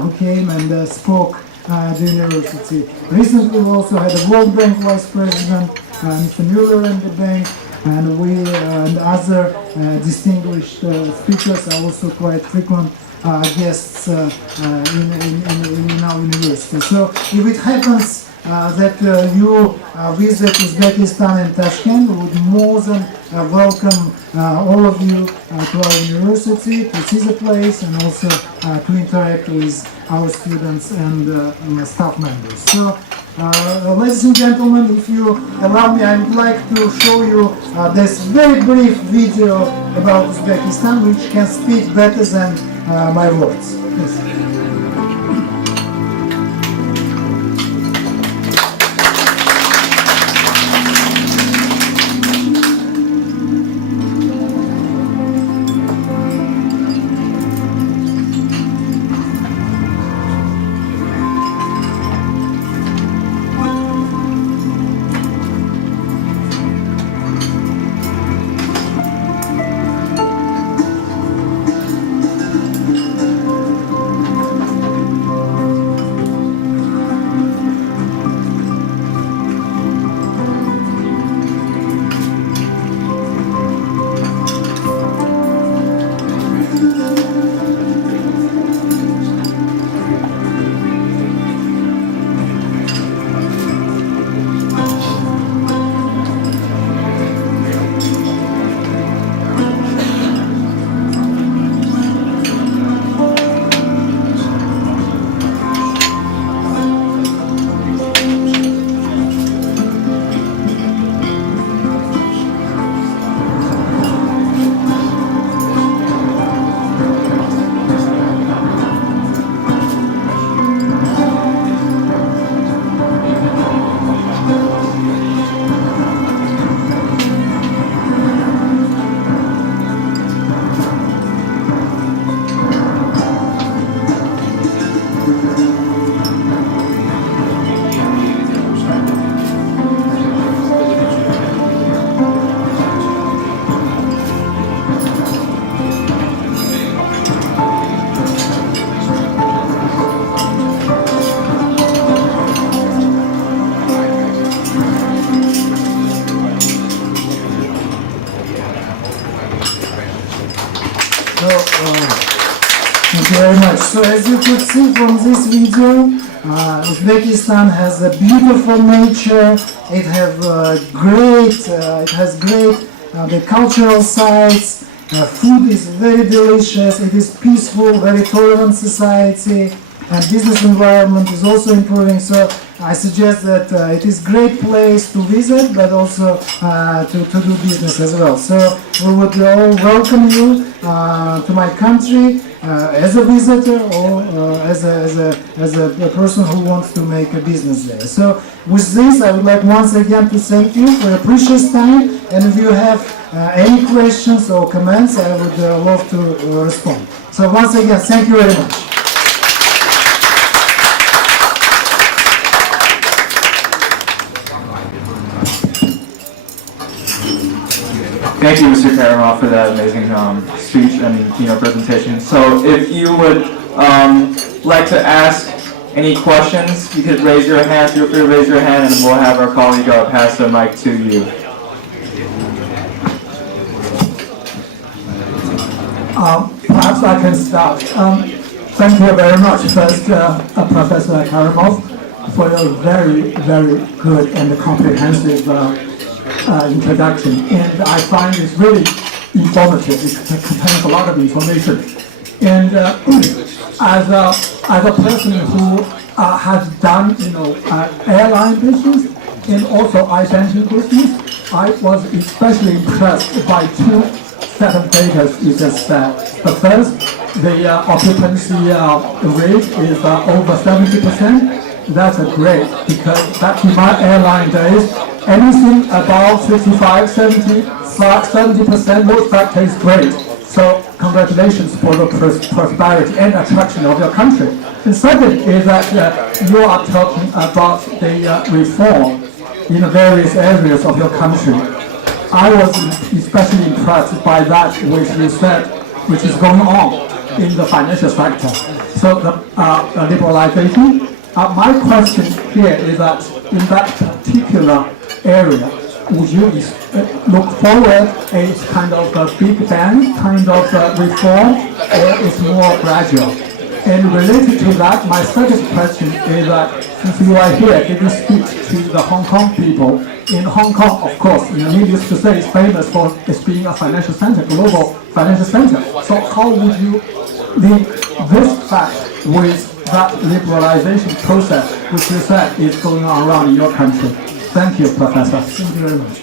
who came and spoke at the university. Recently we also had a World Bank Vice President, Mr. Mueller in the bank, and we and other distinguished speakers are also quite frequent guests in our university. So if it happens that you visit Uzbekistan and Tashkent, we would more than welcome all of you to our university to see the place and also to interact with our students and staff members. So, ladies and gentlemen, if you allow me, I would like to show you this very brief video about Uzbekistan, which can speak better than my words. Yes. So as you could see from this video, Uzbekistan has a beautiful nature. It has great the cultural sites. Food is very delicious. It is peaceful, very tolerant society, and business environment is also improving. So I suggest that it is great place to visit, but also to do business as well. So we would all welcome you to my country as a visitor or as a person who wants to make a business there. So with this, I would like once again to thank you for your precious time. And if you have any questions or comments, I would love to respond. So once again, thank you very much. Thank you, Mr. Karimov, for that amazing speech and presentation. So if you would like to ask any questions, you could raise your hand. Feel free to raise your hand, and we'll have our colleague pass the mic to you. Perhaps I can start. Thank you very much, first, Professor Karimov, for your very, very good and comprehensive introduction. And I find it's really informative. It contains a lot of information. And as a person who has done, airline business and also ice-engine business, I was especially impressed by two set of data you just said. The first, the occupancy rate is over 70%. That's great, because back in my airline days, anything above 55, 70% load factor is great. So congratulations for the prosperity and attraction of your country. And second is that you are talking about the reform in various areas of your country. I was especially impressed by that which you said, which is going on in the financial sector. So the liberalization. My question here is that in that particular area, would you look forward a kind of a big bang kind of reform, or it's more gradual? And related to that, my second question is that since you are here, did you speak to the Hong Kong people? In Hong Kong, of course, needless to say, is famous for its being a financial center, global financial center. So how would you link this fact with that liberalization process, which you said is going on around in your country? Thank you, Professor. Thank you very much.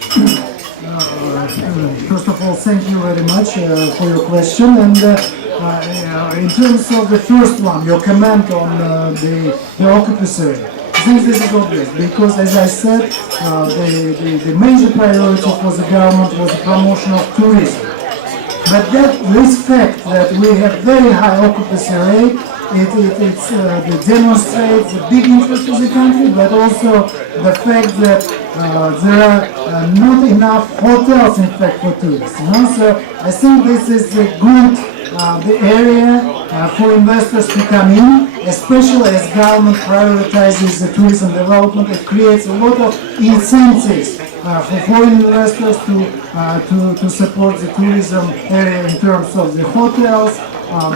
First of all, thank you very much for your question. And in terms of the first one, your comment on the occupancy rate, I think this is obvious, because as I said, the major priority for the government was the promotion of tourism. But this fact that we have very high occupancy rate, it demonstrates the big interest of the country, but also the fact that there are not enough hotels, in fact, for tourists. So I think this is a good the area for investors to come in, especially as government prioritizes the tourism development. It creates a lot of incentives for foreign investors to support the tourism area in terms of the hotels,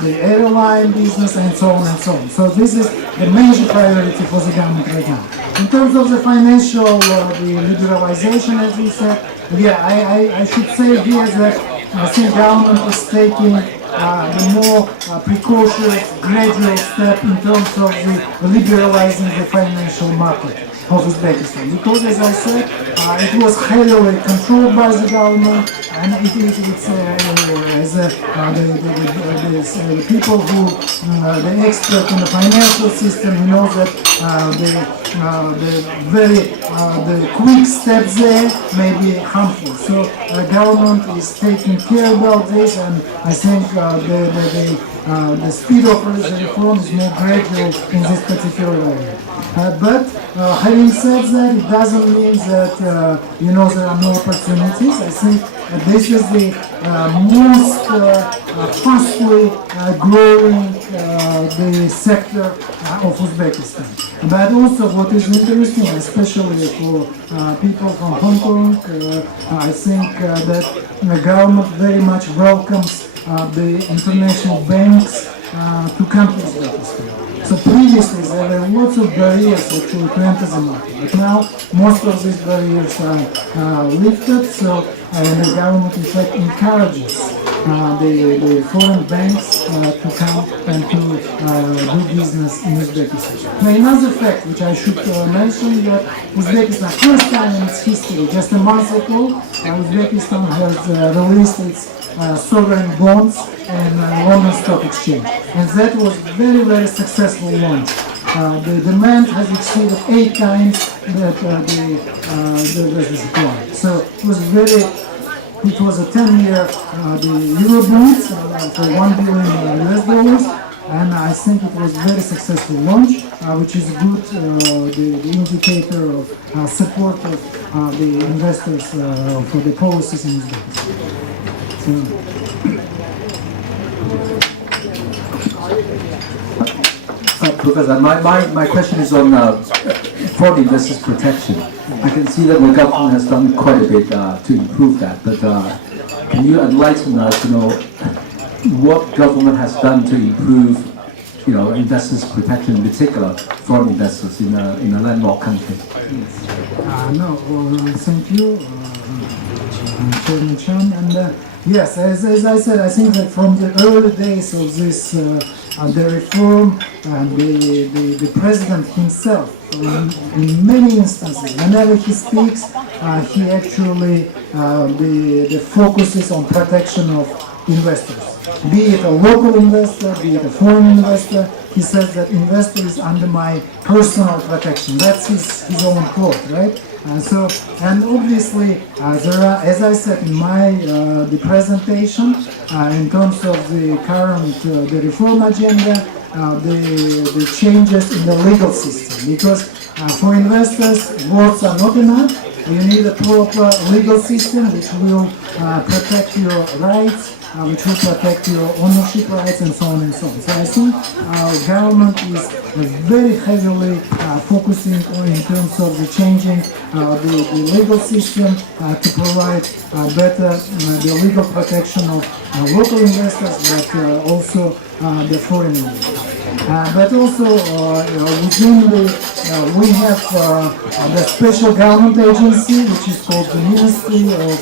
the airline business, and so on and so on. So this is the major priority for the government right now. In terms of the financial, the liberalization, as we said, I should say here that I think government is taking the more precautious, gradual step in terms of the liberalizing the financial market of Uzbekistan. Because, as I said, it was heavily controlled by the government, and the people who, the expert in the financial system, knows that the quick steps there may be harmful. So the government is taking care about this, and I think the speed of the reform is more gradual in this particular area. But having said that, it doesn't mean that there are no opportunities. I think this is the most fastly growing the sector of Uzbekistan. But also what is interesting, especially for people from Hong Kong, I think that the government very much welcomes the international banks to come to Uzbekistan. So previously there were lots of barriers actually to enter the market, but now most of these barriers are lifted. So and the government in fact encourages the foreign banks to come and to do business in Uzbekistan. Now another fact which I should mention that Uzbekistan, first time in its history, just a month ago, Uzbekistan has released its sovereign bonds and London Stock Exchange, and that was very successful launch. The demand has exceeded 8 times the supply. So it was a 10-year the Euro bonds for $1 billion US, and I think it was very successful launch, which is good the indicator of support of the investors for the policies in Uzbekistan. Professor, my question is on foreign investors protection. I can see that the government has done quite a bit to improve that, but can you enlighten us to know what government has done to improve, investors protection, in particular foreign investors in a landlocked country? Thank you, Chairman Chan. And yes, as I said, I think that from the early days of this, the reform, the president himself, in many instances, whenever he speaks, he actually the focus is on protection of investors. Be it a local investor, be it a foreign investor, he says that investor is under my personal protection. That's his own quote, right? And obviously there are, as I said in my the presentation, in terms of the current the reform agenda, the changes in the legal system, because for investors words are not enough. You need a proper legal system which will protect your rights, which will protect your ownership rights, and so on and so on. So I think our government is very heavily focusing on in terms of the changing the legal system to provide better the legal protection of local investors, but also the foreign investors. But also within we have the special government agency, which is called the Ministry of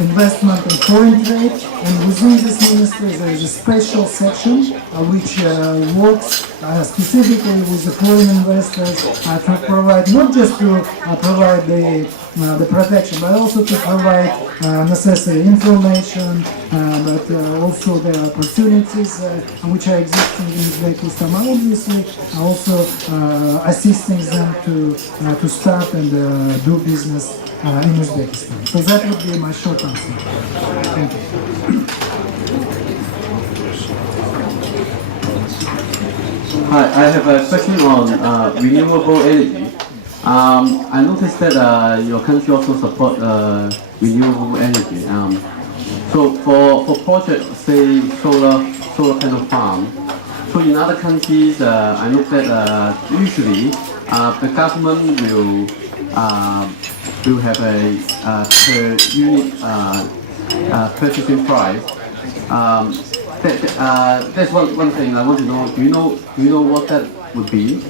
Investment and Foreign Trade, and within this ministry there is a special section which works specifically with the foreign investors to provide, not just to provide the protection, but also to provide necessary information, but also the opportunities which are existing in Uzbekistan, obviously also assisting them to start and do business in Uzbekistan. So that would be my short answer. Thank you. Hi, I have a question on renewable energy. I noticed that your country also support renewable energy. So for projects, say solar panel farm. So in other countries, I know that usually the government will have a per unit purchasing price. That's one thing I want to know. Do you know what that would be?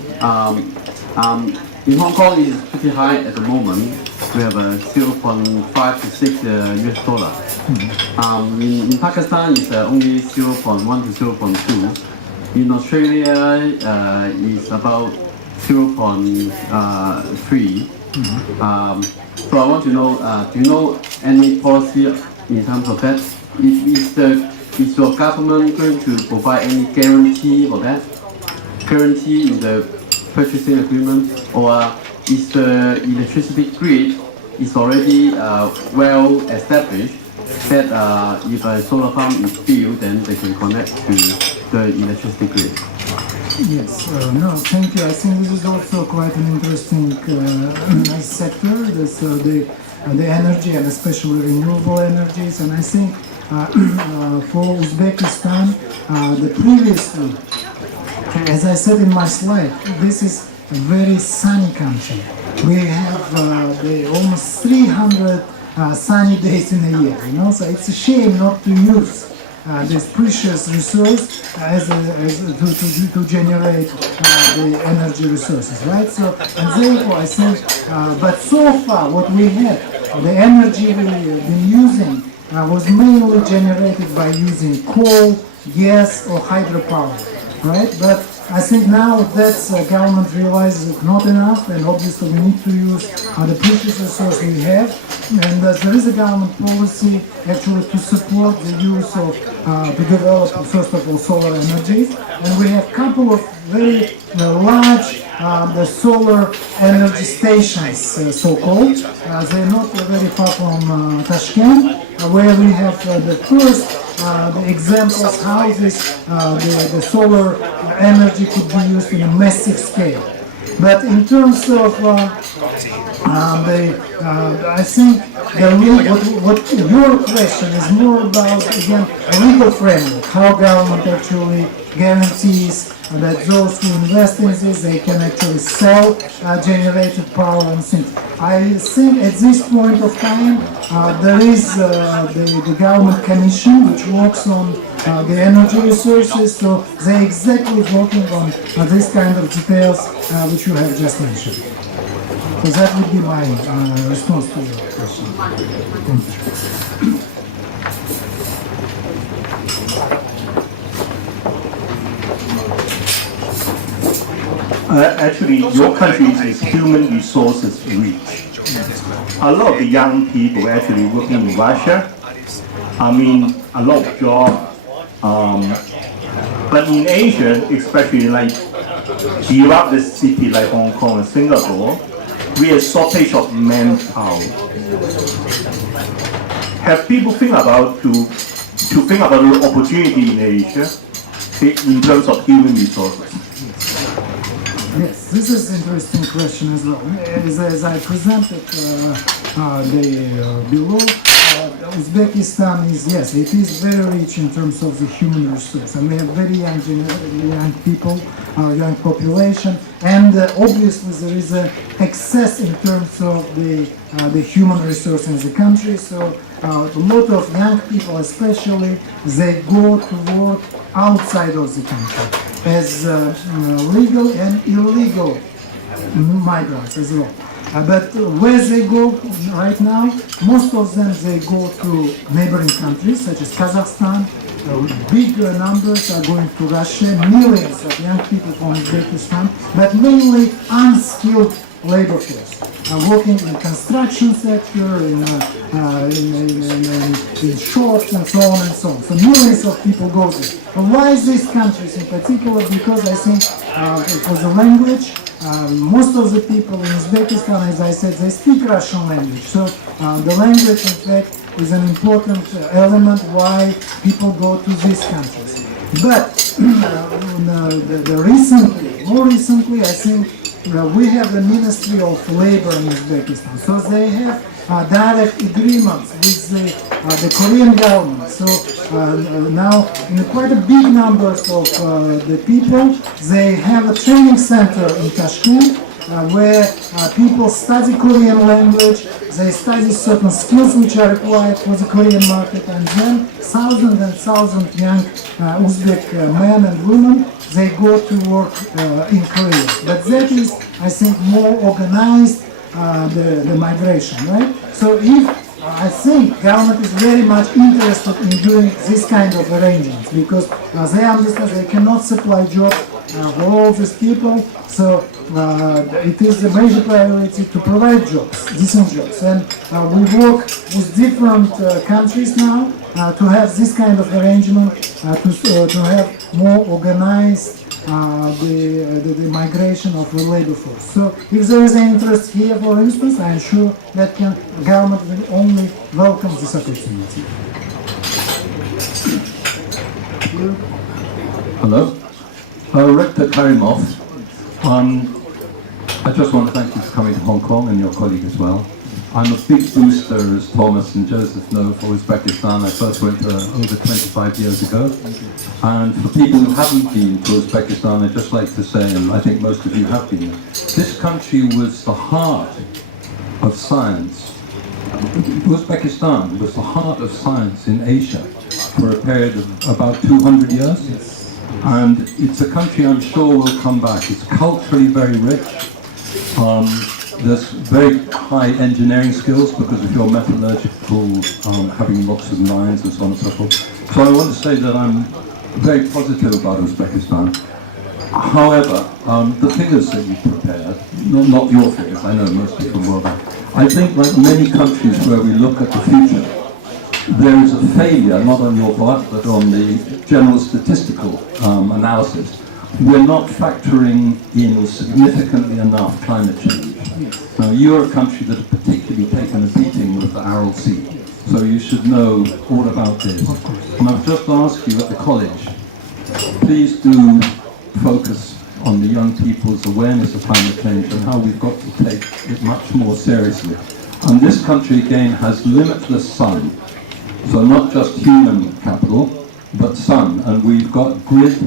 In Hong Kong, it's pretty high at the moment. We have a 0.5 to 6 US dollar. In Pakistan, it's only 0.1 to 0.2. In Australia, it's about 0.3. So I want to know, do you know any policy in terms of that? Is your government going to provide any guarantee for that? Guarantee in the purchasing agreement, or is the electricity grid is already well established that if a solar farm is built, then they can connect to the electricity grid? Yes, no, thank you. I think this is also quite an interesting sector, this, the energy and especially renewable energies. And I think for Uzbekistan, the previously, as I said in my slide, this is a very sunny country. We have almost 300 sunny days in a year, so it's a shame not to use this precious resource to generate the energy resources, right? So, and therefore I think, but so far what we have, the energy we've been using was mainly generated by using coal, gas or hydropower, right? But I think now that government realizes it's not enough, and obviously we need to use the precious resource we have, and there is a government policy actually to support the use of, to develop first of all solar energy, and we have a couple of very large the solar energy stations, so-called. They're not very far from Tashkent, where we have the first the examples how this the solar energy could be used in a massive scale. But in terms of I think what your question is more about, again, a legal framework, how government actually guarantees that those who invest in this, they can actually sell generated power and things. I think at this point of time, there is the government commission which works on the energy resources, so they're exactly working on this kind of details which you have just mentioned. So that would be my response to your question. Thank you. Actually, your country is human resources rich. A lot of the young people actually working in Russia. I mean, a lot of jobs. But in Asia, especially like the city like Hong Kong and Singapore, we have shortage of manpower. Have people think about the opportunity in Asia in terms of human resources? Yes, this is an interesting question as well. As I presented below, Uzbekistan is, yes, it is very rich in terms of the human resource, and we have very young people, young population, and obviously there is an excess in terms of the human resource in the country. So a lot of young people, especially, they go to work outside of the country as legal and illegal migrants as well. But where they go right now, most of them they go to neighboring countries such as Kazakhstan. Big numbers are going to Russia, millions of young people from Uzbekistan, but mainly unskilled labor force, working in construction sector, in shops and so on and so on. So millions of people go there. And why these countries in particular? Because I think for the language, most of the people in Uzbekistan, as I said, they speak Russian language. So the language, in fact, is an important element why people go to these countries. But more recently, I think we have the Ministry of Labor in Uzbekistan. So they have direct agreements with the Korean government. So now, in quite a big numbers of the people, they have a training center in Tashkent where people study Korean language, they study certain skills which are required for the Korean market, and then thousands and thousands young Uzbek men and women, they go to work in Korea. But that is, I think, more organized the migration, right? So if I think government is very much interested in doing this kind of arrangements because they understand they cannot supply jobs for all these people, so it is a major priority to provide jobs, decent jobs, and we work with different countries now to have this kind of arrangement, to have more organized the migration of the labor force. So if there is an interest here, for instance, I am sure that government will only welcome this opportunity. Hello. Rector Karimov. I just want to thank you for coming to Hong Kong and your colleague as well. I'm a big booster, as Thomas and Joseph know, for Uzbekistan. I first went over 25 years ago. And for people who haven't been to Uzbekistan, I'd just like to say, and I think most of you have been, this country was the heart of science. Uzbekistan was the heart of science in Asia for a period of about 200 years. And it's a country I'm sure will come back. It's culturally very rich. There's very high engineering skills because of your metallurgical, having lots of mines and so on and so forth. So I want to say that I'm very positive about Uzbekistan. However, the figures that you prepared, not your figures, I know most people will, but I think like many countries where we look at the future, there is a failure, not on your part, but on the general statistical analysis. We're not factoring in significantly enough climate change. Now, you're a country that has particularly taken a beating with the Aral Sea, so you should know all about this. And I've just asked you at the college, please do focus on the young people's awareness of climate change and how we've got to take it much more seriously. And this country, again, has limitless sun. So not just human capital, but sun. And we've got grid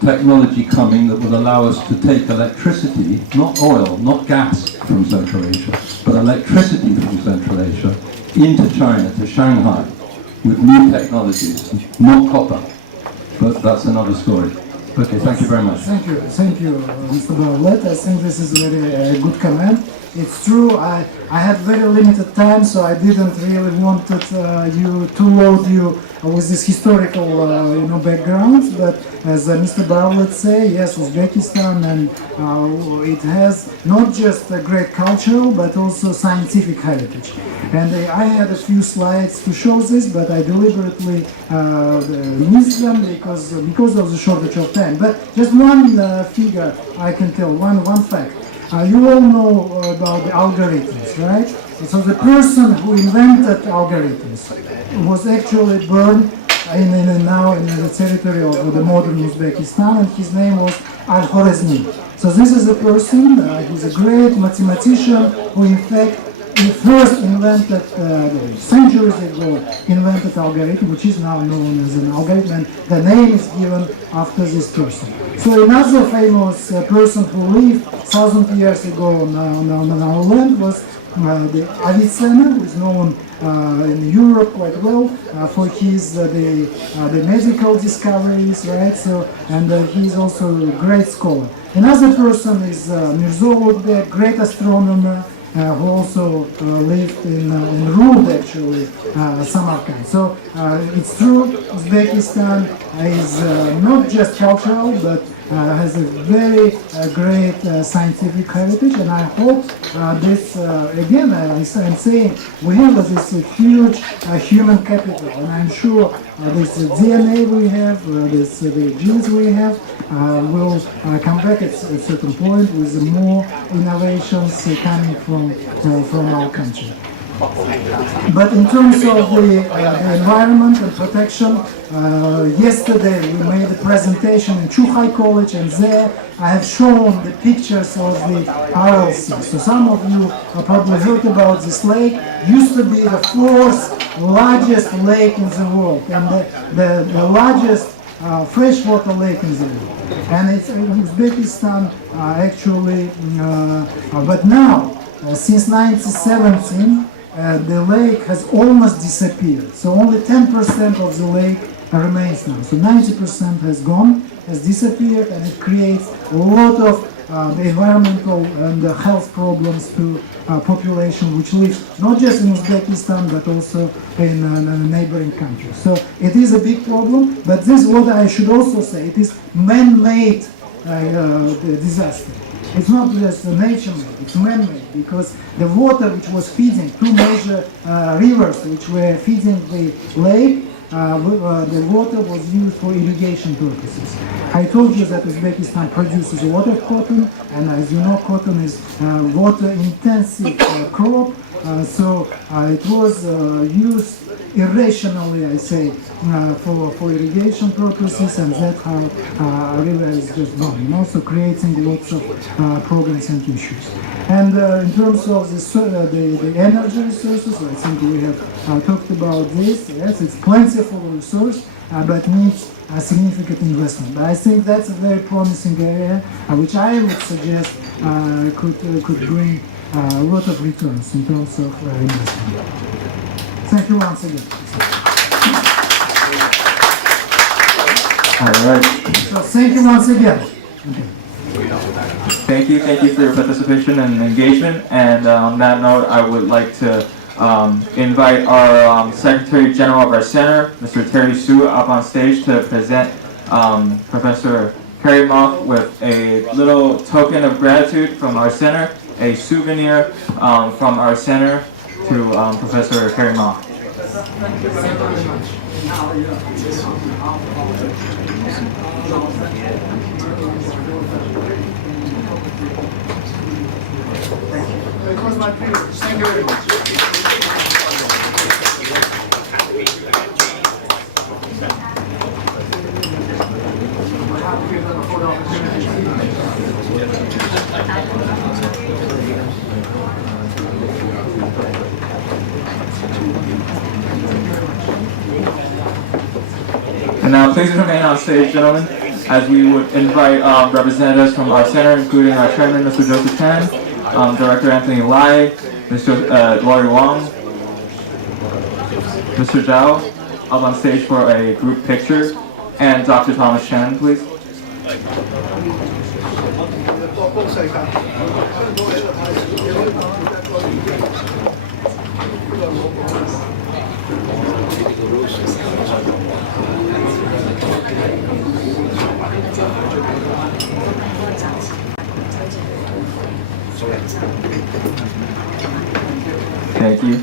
technology coming that will allow us to take electricity, not oil, not gas from Central Asia, but electricity from Central Asia into China, to Shanghai, with new technologies, not copper. But that's another story. Okay, thank you very much. Thank you, Mr. Bartlett. I think this is a very good comment. It's true, I had very limited time, so I didn't really wanted you to load you with this historical background, but as Mr. Bartlett say, yes, Uzbekistan, and it has not just a great cultural, but also scientific heritage. And I had a few slides to show this, but I deliberately missed them because of the shortage of time. But just one figure I can tell, one fact. You all know about the algorithms, right? So the person who invented algorithms was actually born now in the territory of the modern Uzbekistan, and his name was Al-Khwarizmi. So this is a person who's a great mathematician who in fact he first invented, centuries ago, invented algorithm, which is now known as an algorithm, and the name is given after this person. So another famous person who lived 1,000 years ago on our land was the Avicenna, who is known in Europe quite well for his the medical discoveries, right? So and he is also a great scholar. Another person is Mirzo, great astronomer. Who also lived and ruled actually Samarkand. So it's true, Uzbekistan is not just cultural, but has a very great scientific heritage, and I hope this, again, I'm saying, we have this huge human capital, and I'm sure this DNA we have, the genes we have, will come back at a certain point with more innovations coming from our country. But in terms of the environment and protection, yesterday we made a presentation in Chuhai College, and there I have shown the pictures of the Aral Sea. So some of you probably heard about this lake. Used to be the fourth largest lake in the world, and the largest freshwater lake in the world. And it's in Uzbekistan actually, but now, since 1917, the lake has almost disappeared. So only 10% of the lake remains now. So 90% has gone, has disappeared, and it creates a lot of environmental and health problems to population which lives not just in Uzbekistan but also in neighboring countries. So it is a big problem, but this is what I should also say, it is man-made disaster. It's not just nature-made, it's man-made, because the water which was feeding two major rivers which were feeding the lake, the water was used for irrigation purposes. I told you that Uzbekistan produces a lot of cotton, and as you know, cotton is water-intensive crop, so it was used irrationally, I say, for irrigation purposes, and that's how river is just gone, and also creating lots of problems and issues. And in terms of the energy resources, I think we have talked about this. Yes, it's plentiful resource, but needs a significant investment. But I think that's a very promising area, which I would suggest could bring a lot of returns in terms of investment. Thank you once again. All right. So thank you once again. Thank you for your participation and engagement. And on that note, I would like to invite our Secretary General of our center, Mr. Terry Su, up on stage to present Professor Karimov with a little token of gratitude from our center, a souvenir from our center to Professor Karimov. It was my privilege. Thank you very much. And now please remain on stage, gentlemen, as we would invite representatives from our center, including our chairman, Mr. Joseph Tan, Director Anthony Lai, Mr. Lori Wong, Mr. Zhao, up on stage for a group picture, and Dr. Thomas Chen, please. Thank you.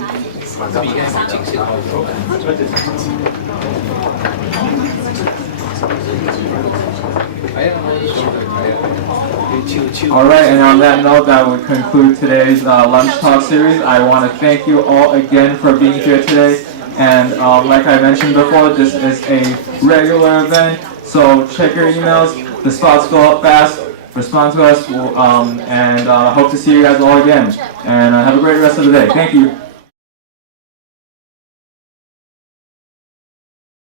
All right, and on that note, that would conclude today's lunch talk series. I want to thank you all again for being here today. And like I mentioned before, this is a regular event, so check your emails. The spots go up fast. Respond to us, and hope to see you guys all again. And have a great rest of the day. Thank you.